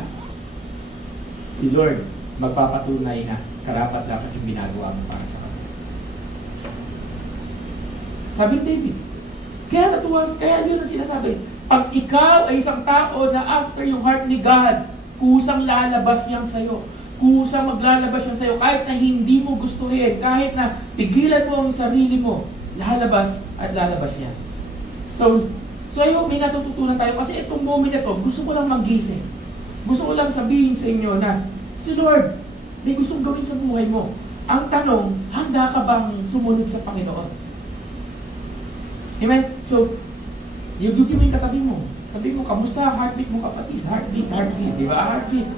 Si Lord, magpapatunay na karapat-dapat yung ginagawa mo para sa kanya. Sabi ni David, kaya yun ang sinasabi, pag ikaw ay isang tao na after yung heart ni God, kusang lalabas yan sa'yo. Kusang maglalabas yan sa'yo, kahit na hindi mo gustuhin, kahit na pigilan mo ang sarili mo, lalabas at lalabas yan. So I hope may natututunan tayo kasi itong moment na to, gusto ko lang magising. Gusto ko lang sabihin sa inyo na, si Lord, may gustong gawin sa buhay mo. Ang tanong, handa ka bang sumunod sa Panginoon? Amen? So, yung mo yung katabi mo. Sabi mo, kamusta heartbeat mo kapatid? Heartbeat, di ba? Heartbeat.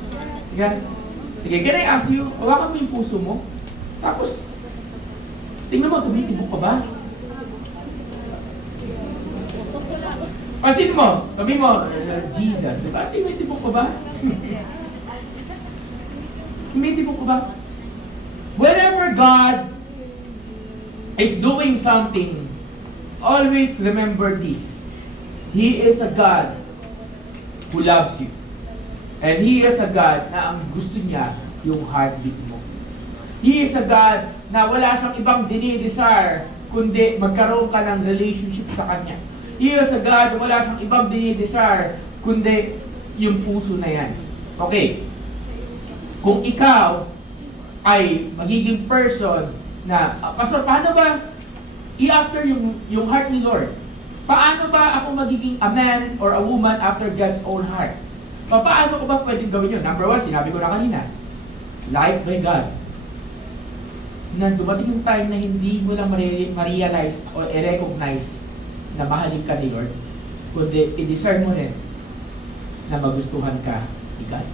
Sige, can I ask you, hawakan mo yung puso mo, tapos, tingnan mo, tumitibok ka ba? Pasin mo, sabi mo, Jesus, diba? Tumitibok ka ba? Tumitibok ka ba? Whenever God is doing something, always remember this. He is a God who loves you. And He is a God na ang gusto niya yung heartbeat mo. He is a God na wala siyang ibang dinidesire kundi magkaroon ka ng relationship sa Kanya. He is a God na wala siyang ibang dinidesire kundi yung puso na yan. Okay. Kung ikaw ay magiging person na, Pastor, paano ba i-after yung heart ni Lord? Paano ba ako magiging a man or a woman after God's own heart? Paano ko ba pwedeng gawin yun? Number one, sinabi ko na kanina, liked by God. Na dumating yung time na hindi mo lang ma-realize o i-recognize na mahalin ka ni Lord, kundi i-discern mo rin na magustuhan ka ni God.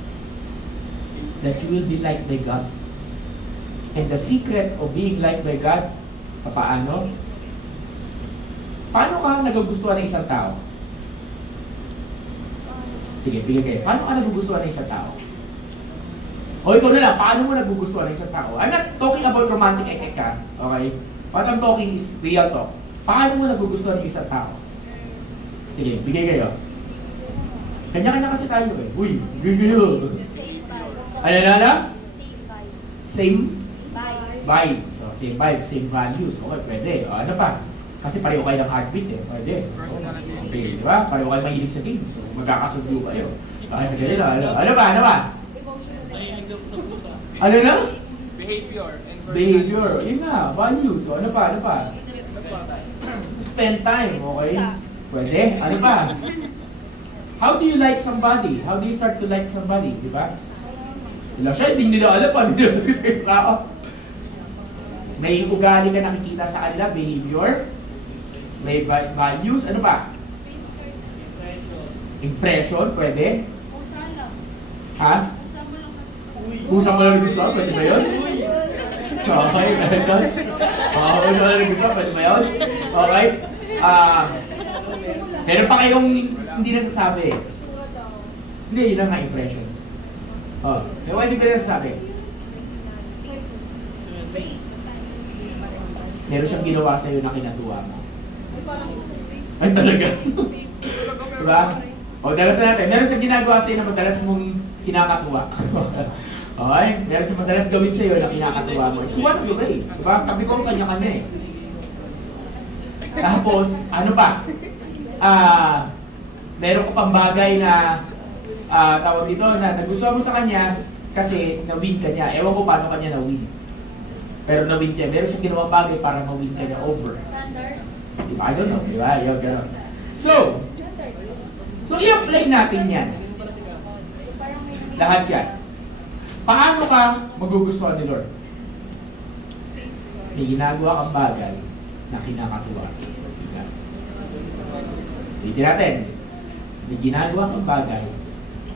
That you will be liked by God. And the secret of being liked by God, paano? Paano ka nagugustuhan ng isang tao? Sige, kayo. Paano ka nagugustuhan ng isang tao? O ikaw na lang, paano mo nagugustuhan ng isang tao? I'm not talking about romantic ka, okay? What I'm talking is real talk. Paano mo nagugustuhan ng isang tao? Sige, bigay kayo. Kanya-kanya kasi tayo eh. Uy, gugulo. Ano na? Same vibe. So, same vibe, same values. Okay, pwede. O, ano pa? Kasi pareho kayo ng heartbeat eh. Pwede. Okay, di ba? Pareho kayo mahilig sa game. So, magkakasundo kayo. Okay, sige na. Ano ba? Ano na? Behavior. Yun na. Values. So, ano pa? Spend time. Okay? Pwede. Ano pa? How do you like somebody? How do you start to like somebody? Di ba? Wala siya, hindi nila alam paano nila sa isang tao. May ugali ka nakikita sa kanila, behavior. May values, ano pa? Impression, pwede? Ha? Usang mo lang gusto, pwede ba yun? Okay, ganito. Usang mo lang gusto, pwede ba yun? Okay. Meron pa kayong hindi nasasabi. Hindi, yun lang nga impression. Oh, so what difference sabi? Meron siyang ginawa sa'yo na kinatuwa mo. Ay, talaga? Diba? O, dalas natin. Meron siyang ginagawa sa'yo na madalas mong kinakatuwa. Okay? Meron siyang madalas gawin sa'yo na kinakatuwa mo. It's one of the way. Diba? Sabi ko, kanya-kanya eh. Tapos, ano pa? Meron ko pang bagay na tawag dito na nagustuhan mo sa kanya kasi na-win ka niya. Ewan ko paano kanya na-win. Pero na-win niya. Meron siyang ginawang bagay para ma-win ka niya over. Diba? I don't know. Diba? Yung gano'n. So i-apply natin yan. Lahat yan. Paano ka magugustuhan ni Lord? May ginagawa kang bagay na kinakatuwa. Hindi natin. May ginagawa kang bagay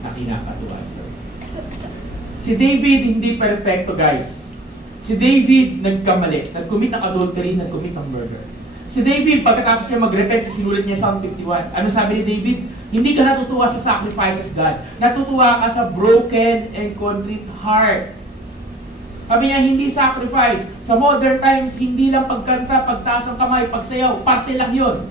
na kinakatuwa. Si David hindi perfecto, guys. Si David nagkamali. Nag-commit ng adultery, nag-commit ng murder. Si David, pagkatapos niya mag-repent, sinulat niya Psalm 51. Ano sabi ni David? Hindi ka natutuwa sa sacrifices, God. Natutuwa ka sa broken and contrite heart. Sabi niya, hindi sacrifice. Sa modern times, hindi lang pagkanta, pagtaas ng kamay, pagsayaw. Parte lang yun.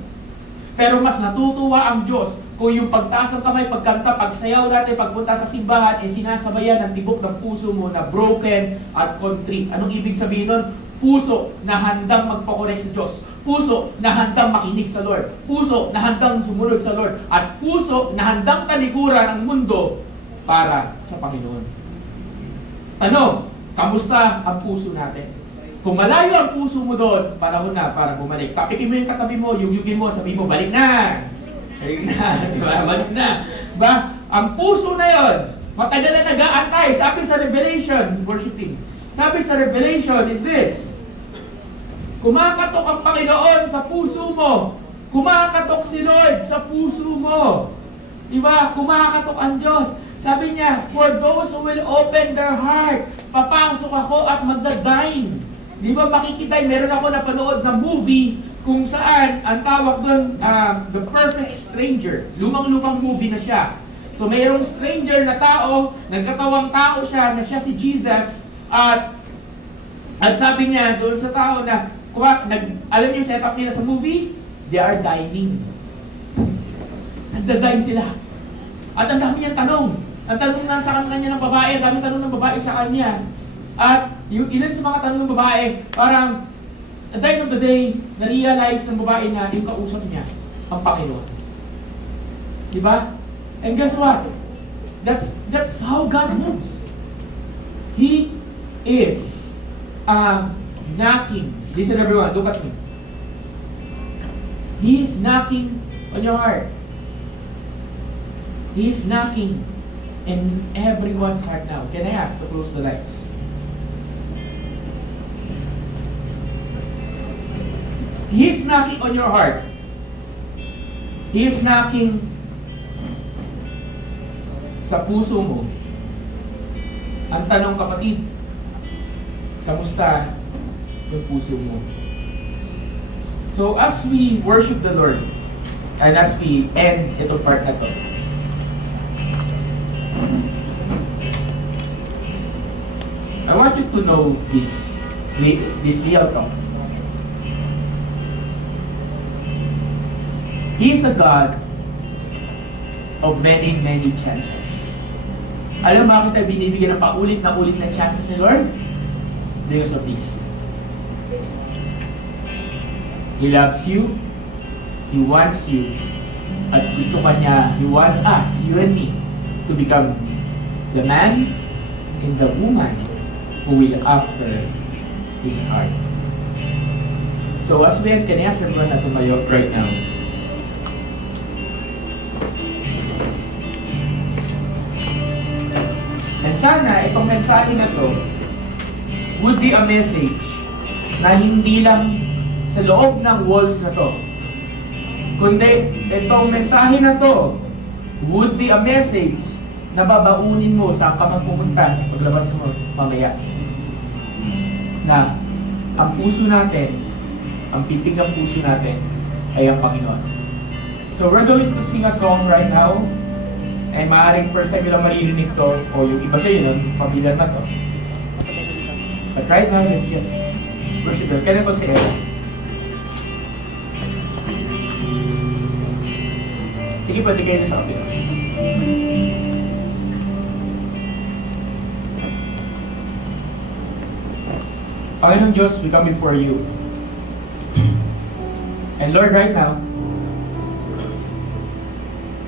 Pero mas natutuwa ang Diyos kung yung pagtaas ng kamay, pagkanta, pagsayaw natin, pagpunta sa simbahan, ay sinasabayan ng tibok ng puso mo na broken at contrite. Anong ibig sabihin nun? Puso na handang magpakorek sa Diyos. Puso na handang makinig sa Lord. Puso na handang sumunod sa Lord. At puso na handang talikuran ang mundo para sa Panginoon. Tanong, kamusta ang puso natin? Kung malayo ang puso mo doon, panahon na para bumalik. Papikin mo yung katabi mo, yugin mo, sabihin mo, balik na! Balik na, diba? Balik na. Diba? Ang puso na yon, matagal na nag-aantay. Sabi sa Revelation, worshiping. Sabi sa Revelation is this: kumakatok ang Panginoon sa puso mo. Kumakatok si Lord sa puso mo. Diba? Kumakatok ang Diyos. Sabi niya, for those who will open their heart, papasok ako at magdadine. Diba makikita, meron ako napanood na movie kung saan ang tawag doon, The Perfect Stranger. Lumang-lumang movie na siya. So mayroong stranger na tao, nagkatawang tao siya, na siya si Jesus, at sabi niya doon sa tao na, alam niyo yung setup nila sa movie? They are dining. Nagda-dine sila. At ang dami niyang tanong. Ang tanong na sa kanya ng babae, ang dami tanong ng babae sa kanya. At yung ilan sa mga tanong ng babae, parang at the end of the day, na-realize ng babae na yung kausap niya, ang Panginoon. Diba? And guess what? That's how God moves. He is knocking. Listen everyone, look at me. He is knocking on your heart. He is knocking in everyone's heart now. Can I ask to close the lights? He is knocking on your heart. He is knocking sa puso mo. Ang tanong, kapatid, kamusta yung puso mo? So as we worship the Lord, and as we end itong part na to, I want you to know this real talk. He is a God of many, many chances. Alam mo bakit tayo binibigyan ng paulit na chances ni Lord? Because of this. He loves you. He wants you. At gusto ka niya, He wants us, you and me, to become the man and the woman who will after His heart. So as we end, can I ask everyone na tumayo right now? And sana itong mensahe na to would be a message na hindi lang sa loob ng walls na to, kundi itong mensahe na to would be a message na babaunin mo sa ka magpupunta sa paglabas mo mamaya. Na ang puso natin, ang pipig ng puso natin ay ang Panginoon. So we're going to sing a song right now. And maaaring first time nila maririnig to, o yung iba sa'yo nun, familiar na to. But right now, let's just worship God. Kaya ko si Ella. Sige, pwede kayo na sa kapila. Panginoong Diyos, we come before you. And Lord, right now,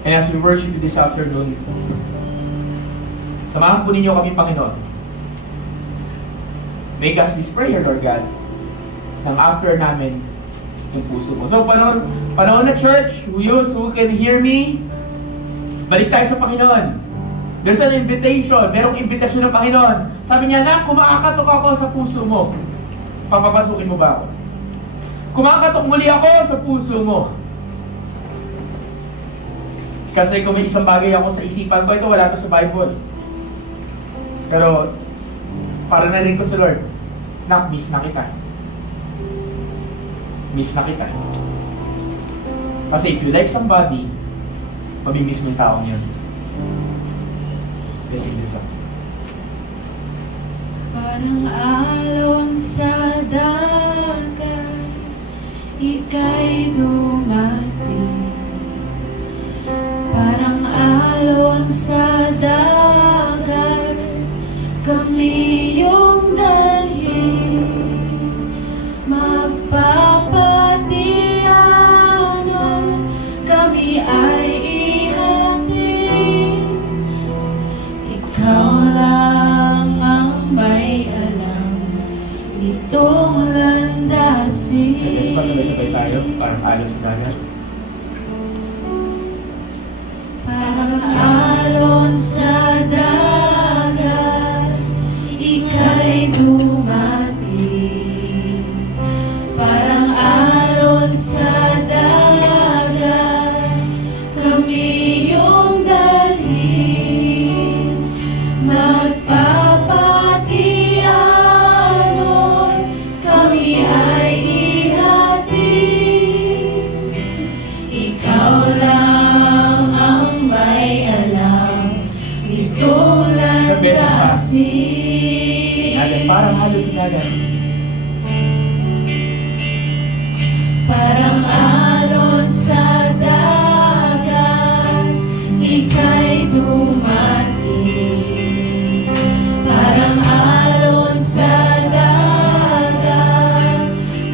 and as we worship you this afternoon, samahan po ninyo kami, Panginoon. Make us this prayer, Lord God, nang after namin yung puso mo. So, panahon na church, who can hear me, balik tayo sa Panginoon. There's an invitation. Merong invitation ng Panginoon. Sabi niya, "Anak, kumakatok ako sa puso mo. Papapasukin mo ba ako? Kumakatok muli ako sa puso mo." Kasi kung may isang bagay ako sa isipan ko, ito wala ko sa Bible. Pero, para na rin ko sa Lord, "Nak, miss na kita. Miss na kita." Kasi if you like somebody, mabimiss mo yung taong yun. Let's sing this song. Parang alon sa dagat, ika'y dumating. Parang alon sa dagat, kami yung dalhin. Magpapatiyanan, kami ay ihatid. Ikaw lang ang may alam itong landasin. Let's pasabay-sabay tayo, parang alon sa dagat. Parang alon sa dagat, ika'y dumating. Parang alon sa dagat, kami yung dalhin. Magpapatiyanon, kami ay ihatid. Ikaw lang ang may alam nitong landasin. Dagat, parang alon sa dagat. Parang alon sa dagat, ika'y dumating. Parang alon sa dagat,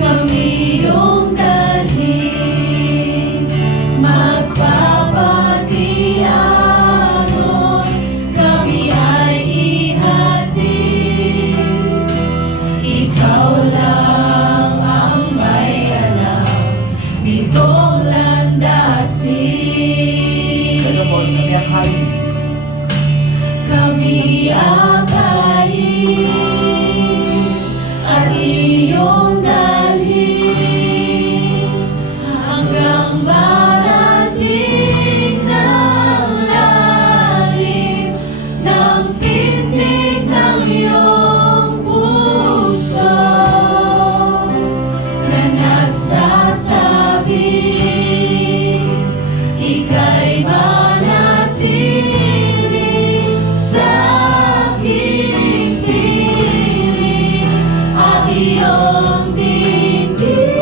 kami yung dalhin. Magpapatiyanon, kami ay ihatid. Ikaw lang ang may alam nitong landasin. Kaya po, sabi ang kain. Kami akayin at iyong dalhin hanggang marating ng lalim ng tinig ng iyong puso na nagsasabi, ika'y manatili sa aking piling at iyong dinggin.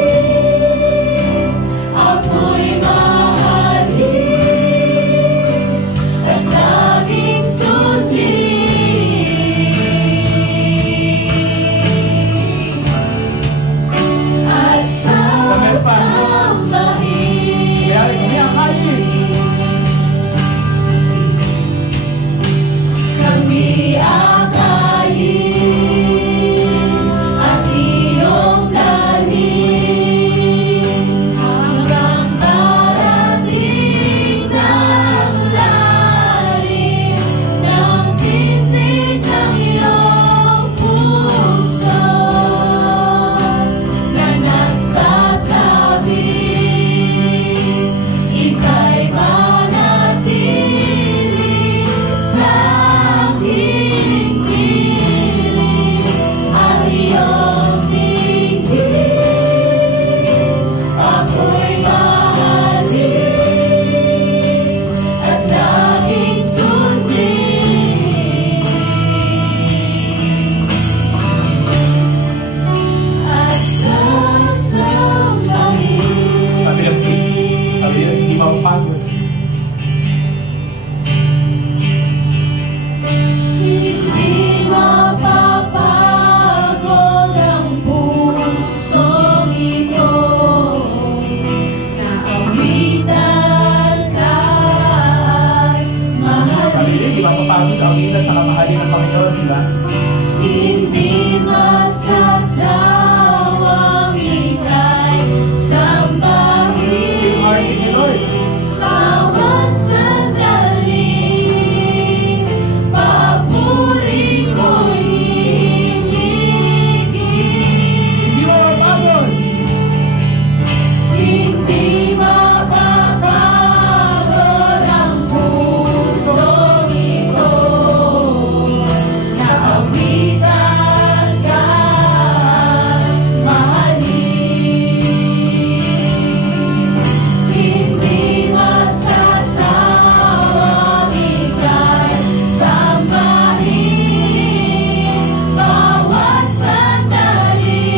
Ako'y mahalin at laging sundin. Hindi magsasawang ika'y sambahin. Bawat sandali, papuri ko'y ibigin. Hindi mapapagod ang pusong ito. Naawitan ka, mahalin. Hindi magsasawang ika'y sambahin. Bawat sandali,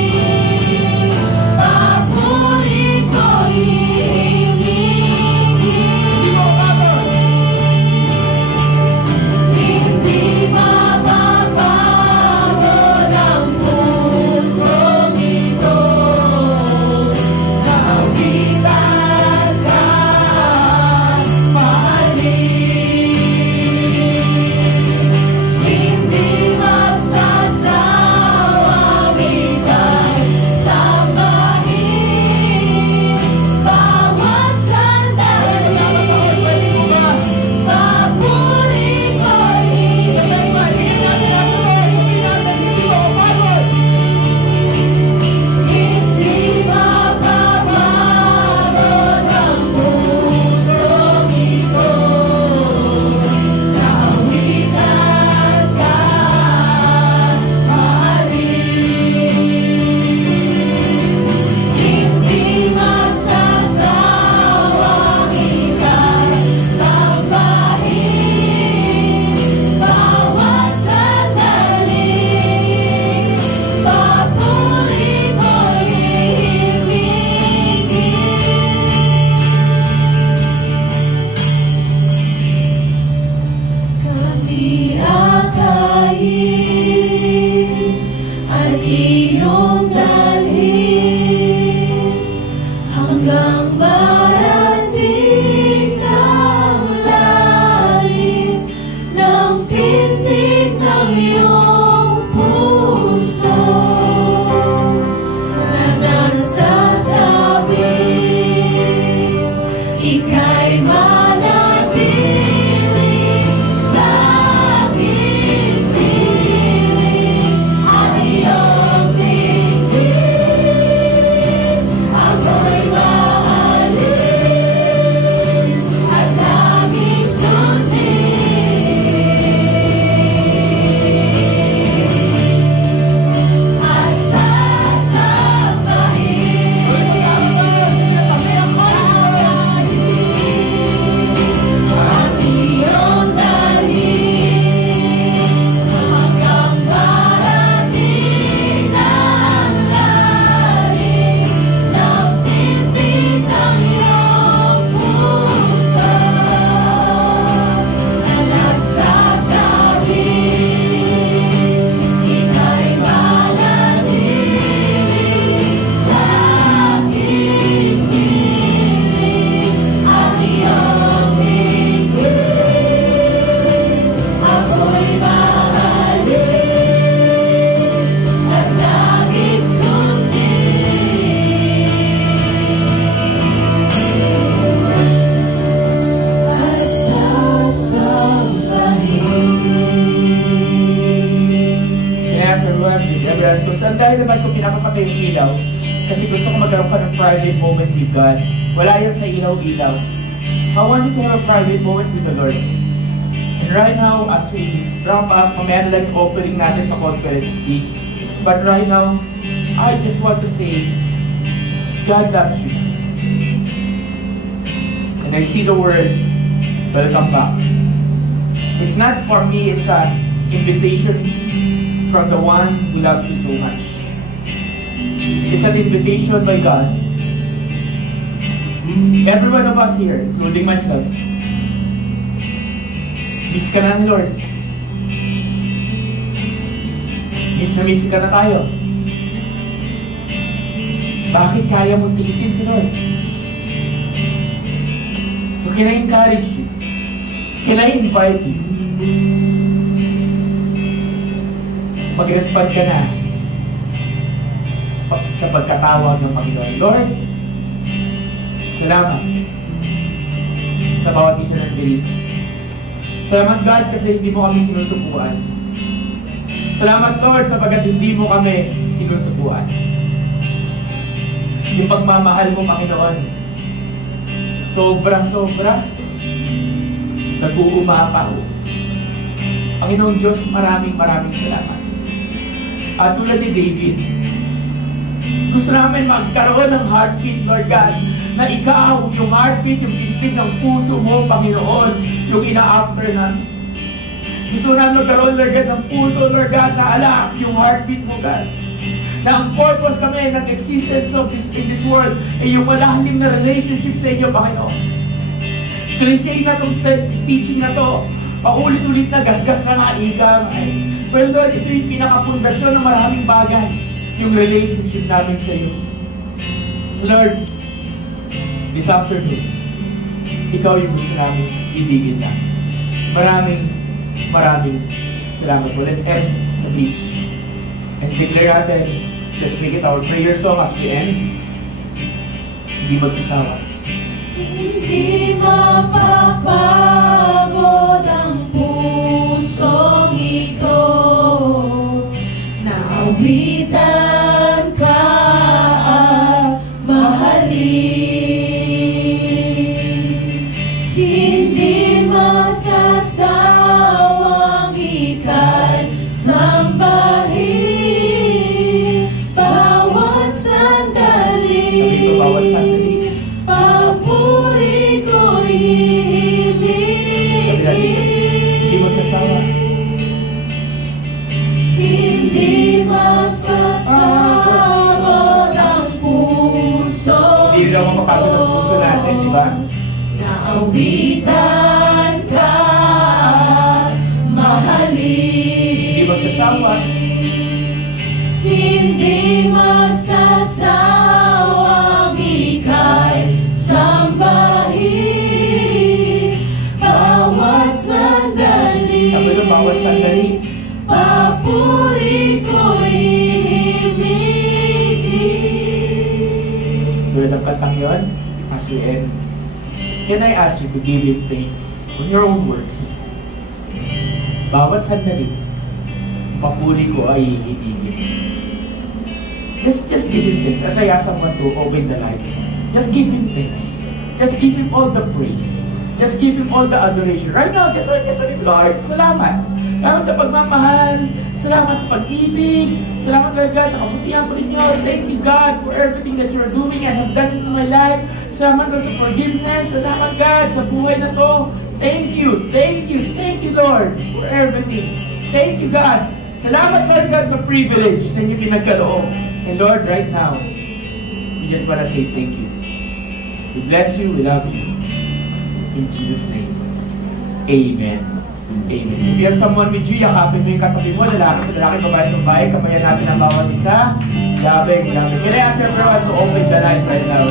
papuri ko'y ibigin. Hindi mapapagod ang pusong ito. Naawitan ka, mahalin. Hindi magsasawang ika'y sambahin. Bawat sandali, papuri ko'y hindi mapapagod ang pusong ito. Naawitan ka, mahalin. Hindi magsasawang ika'y sambahin. Bawat sandali, papuri ko'y ibigin. Kami akayin at iyong dalhin hanggang marating ng lalim ng pintig ng iyong puso na nagsasabi, ika'y manatili sa aking piling at iyong dinggin. Ako'y mahalin at laging sundin at sasambahin ang iyong dalhin hanggang marating ng lalim ng pintig ng iyong puso na nagsasabi, ika'y manatili sa aking piling at iyong dinggin. Ako'y mahalin at laging sundin at sasambahin. Yes, everyone, everyone. So, saan dahil naman kung pinapapatay yung ilaw, kasi gusto ko magkaroon pa ng private moment with God. Wala yan sa ilaw-ilaw. I want you to have a private moment with the Lord. And right now, as we wrap up, mamaya na lang yung offering natin sa conference week. But right now, I just want to say, God loves you. And I see the word, welcome back. It's not for me, it's an invitation from the one who loves you so much. It's an invitation by God. Every one of us here, including myself, miss ka na ni Lord. Miss ka na tayo. Bakit kaya mong tiisin si Lord? So can I encourage you? Can I invite you? mag-respond ka na sa pagkatawag ng Panginoon. Lord, salamat sa bawat isa ng diri. Salamat God kasi hindi mo kami sinusubuan. Salamat Lord sapagkat hindi mo kami sinusubuan. Yung pagmamahal mo Panginoon, sobra-sobra, nag-uumapaw. Panginoong Diyos, maraming salamat. At tulad ni David, gusto namin magkaroon ng heartbeat, Lord God, na ikaw, yung heartbeat, yung pinpin ng puso mo, Panginoon, yung ina-after namin. Gusto namin magkaroon, Lord God, ng puso, Lord God, na alam yung heartbeat mo, God. Na ang purpose kami ng existence of in this world ay yung malalim na relationship sa inyo, Panginoon. Cliché na itong teaching na to, paulit-ulit na gasgas na nga ika. Well, Lord, ito yung pinakapundasyon ng maraming bagay, yung relationship namin sa iyo. So, Lord, this afternoon, ikaw yung gusto namin ibigin na. Maraming salamat po. Let's end sa beach. And declare natin, let's make it our prayer song as we end. Hindi magsasawa. Hindi mapapagod ang pusong ito, naawitan ka at mahalin. Hindi masasawang ika'y sambahin, bawat sandali. Bawat sandali. Papuri ko'y himigin. Hindi magsasawa. Hindi masasabot ang puso. Hindi rin ako mapagod ang puso natin, di ba? Naawitan ka at mahalin. Hindi magsasawa. Hindi magsasawang ika'y sambahin, bawat sandali. Sabi ko, bawat sandali. Papuri ko'y himigin. Tulad ng kantang yun, as we end, can I ask you to give Him thanks on your own words? Bawat sandali, papuri ko ay hihigin. Just give Him thanks. As I ask someone to open the lights, just give Him thanks. Just give Him all the praise. Just give Him all the adoration. Right now, just Lord, salamat. Salamat sa pagmamahal. Salamat sa pag-ibig. Salamat, Lord God, sa kabutihan po ninyo. Thank you, God, for everything that you're doing and have done in my life. Salamat, Lord, sa forgiveness. Salamat, God, sa buhay na to. Thank you, Lord, for everything. Thank you, God. Salamat, Lord God, sa privilege na inyo pinagkaloob. And Lord, right now, we just want to say thank you. We bless you, we love you. In Jesus' name, amen. Amen. If you have someone with you, yakapin mo yung katabi mo, lalaki sa lalaki, babae sa babae, kamayan natin ang bawat isa. Labing. Can I ask everyone to open the lights right now?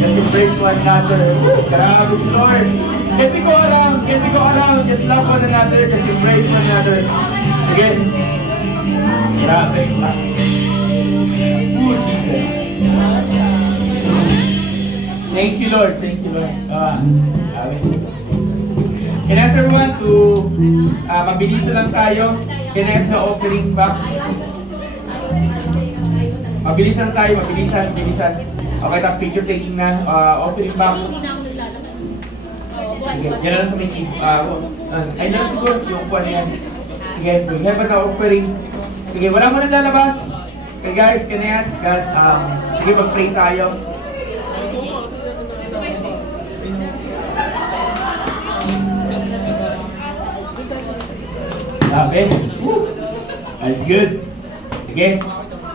Just embrace one another. Grabe si Lord. Can't we go around, just love one another, just embrace one another. Again. Grabe. Oh, Jesus. Thank you, Lord. Can I ask everyone to mabilisan lang tayo? Can I ask the offering box? Mabilisan tayo, mabilisan. Okay, tapos picture taking na. Offering box. Sige, yan lang sa may chief. Ay, lang siguro yung kuha na yan. Sige, we have an offering. Sige, wala mo nang lalabas. Okay guys, can I ask God, sige, mag-pray tayo. Okay. That's good. Sige.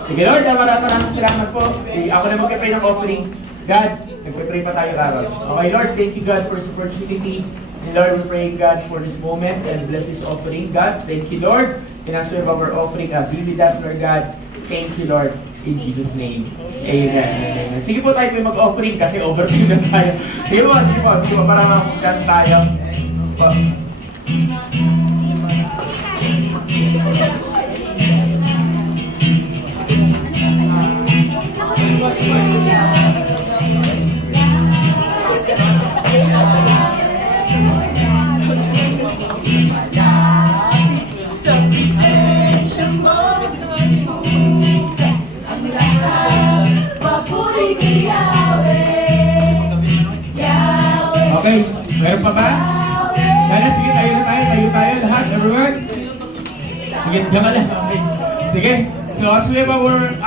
Sige Lord, maraming salamat po. Ako na mag-pray ng offering. God, nag-pray pa tayo araw. Okay Lord, thank you God for this opportunity. And Lord, we pray God for this moment and bless this offering. God, thank you Lord. And as we have our offering, be with us Lord God. Thank you Lord. In Jesus' name. Amen. Sige po tayo mag-offering kasi overtime na tayo. Sige po, para mag-dance tayo. Okay, meron pa ba? Dala, sige, tayo lahat, everyone. Sige, diyan ka lang. Okay. Sige, so as we have our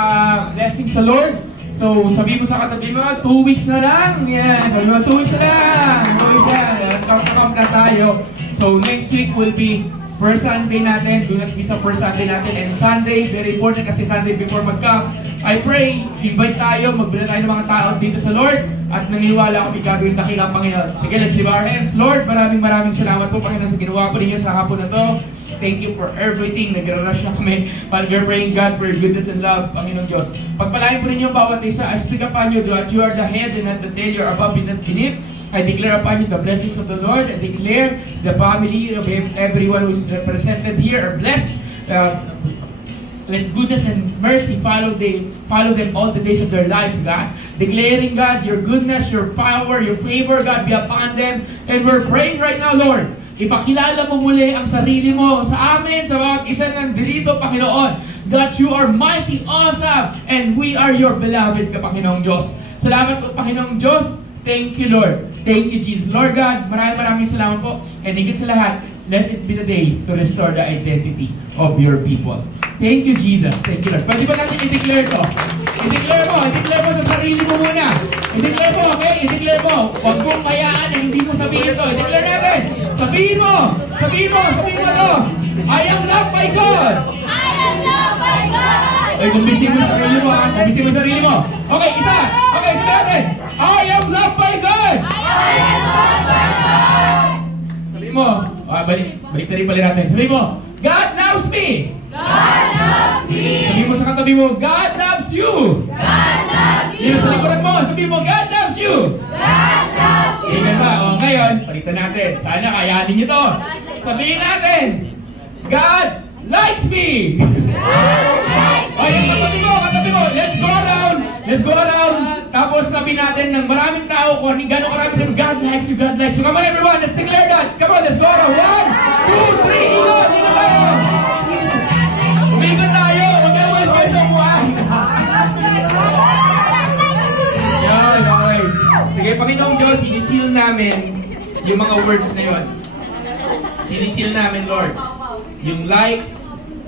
blessings sa Lord, so sabi mo sa kasabi mo, 2 weeks na lang. Yan, sabi mo, 2 weeks na lang. 2 weeks na lang. Come na tayo. So next week will be first Sunday natin. Do not miss ang first Sunday natin. And Sunday, very important kasi Sunday before mag-come, I pray, invite tayo, magbila tayo ng mga tao dito sa Lord at naniniwala kami gagawin dakilang Panginoon. Sige, let's lift our hands. Lord, maraming salamat po Panginoon sa ginawa po ninyo sa hapon na to. Thank you for everything. Nag-rush na kami. But we're praying God for your goodness and love, Panginoon Diyos. Pagpalain po ninyo bawat isa. I speak upon you that you are the head and not the tail. You are above and not beneath. I declare upon you the blessings of the Lord. I declare the family of everyone who is represented here are blessed. Let goodness and mercy follow them all the days of their lives, God. Declaring, God, your goodness, your power, your favor, God, be upon them. And we're praying right now, Lord, ipakilala mo muli ang sarili mo sa amin, sa bawat isa ng dito, Panginoon. God, you are mighty, awesome, and we are your beloved, Panginoong Diyos. Salamat po, Panginoong Diyos. Thank you, Lord. Thank you, Jesus. Lord God, maraming salamat po. And higit sa lahat, let it be the day to restore the identity of your people. Thank you, Jesus. Thank you, Lord. Pwede ba natin i-declare to? I-declare mo sa sarili mo muna. I-declare mo, okay? I-declare mo. Huwag mong hayaan na hindi mo sabihin to. I-declare natin. Sabihin mo to. I am loved by God. I am loved by God. Ay, kumbisin mo sa sarili mo, ha? Kumbisin mo sa sarili mo. Okay, isa. Okay, isa natin. I am loved by God. I am loved by God. Sabihin mo. Balik na rin pala natin. Sabihin mo, God loves me. God loves me. Sabihin mo sa katabi mo, God loves you. God loves you. Sa likuran mo, sabihin mo, God loves you. God loves you. Tingnan ba? O, ngayon, palitan natin. Sana kayanin nyo to. Sabihin natin, God likes me. O, yung katabi mo, let's go around. Tapos sabihin natin ng maraming tao kung gano'ng karami sabi, God likes you, God likes you. Come on everyone, let's declare that. Come on, let's go around. 1, 2, 3, ikot tayo. Umikot tayo. Mag-awal kayo sa buwan. Yan, okay. Sige, Panginoong Diyos, sinisil namin yung mga words na yun. Sinisil namin, Lord, yung likes,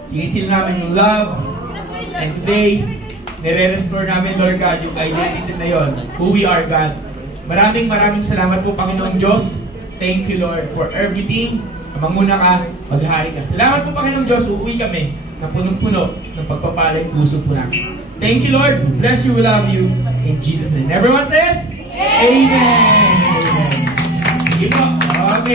sinisil namin yung love, and today, nire-restore namin, Lord God, yung identity na yun, who we are, God. Maraming salamat po, Panginoong Diyos. Thank you, Lord, for everything. Manguna ka, maghari ka. Salamat po, Panginoong Diyos. Uuwi kami ng punong-puno ng pagpapalay puso po namin. Thank you, Lord. We bless you. We love you. In Jesus' name. Everyone says, Amen.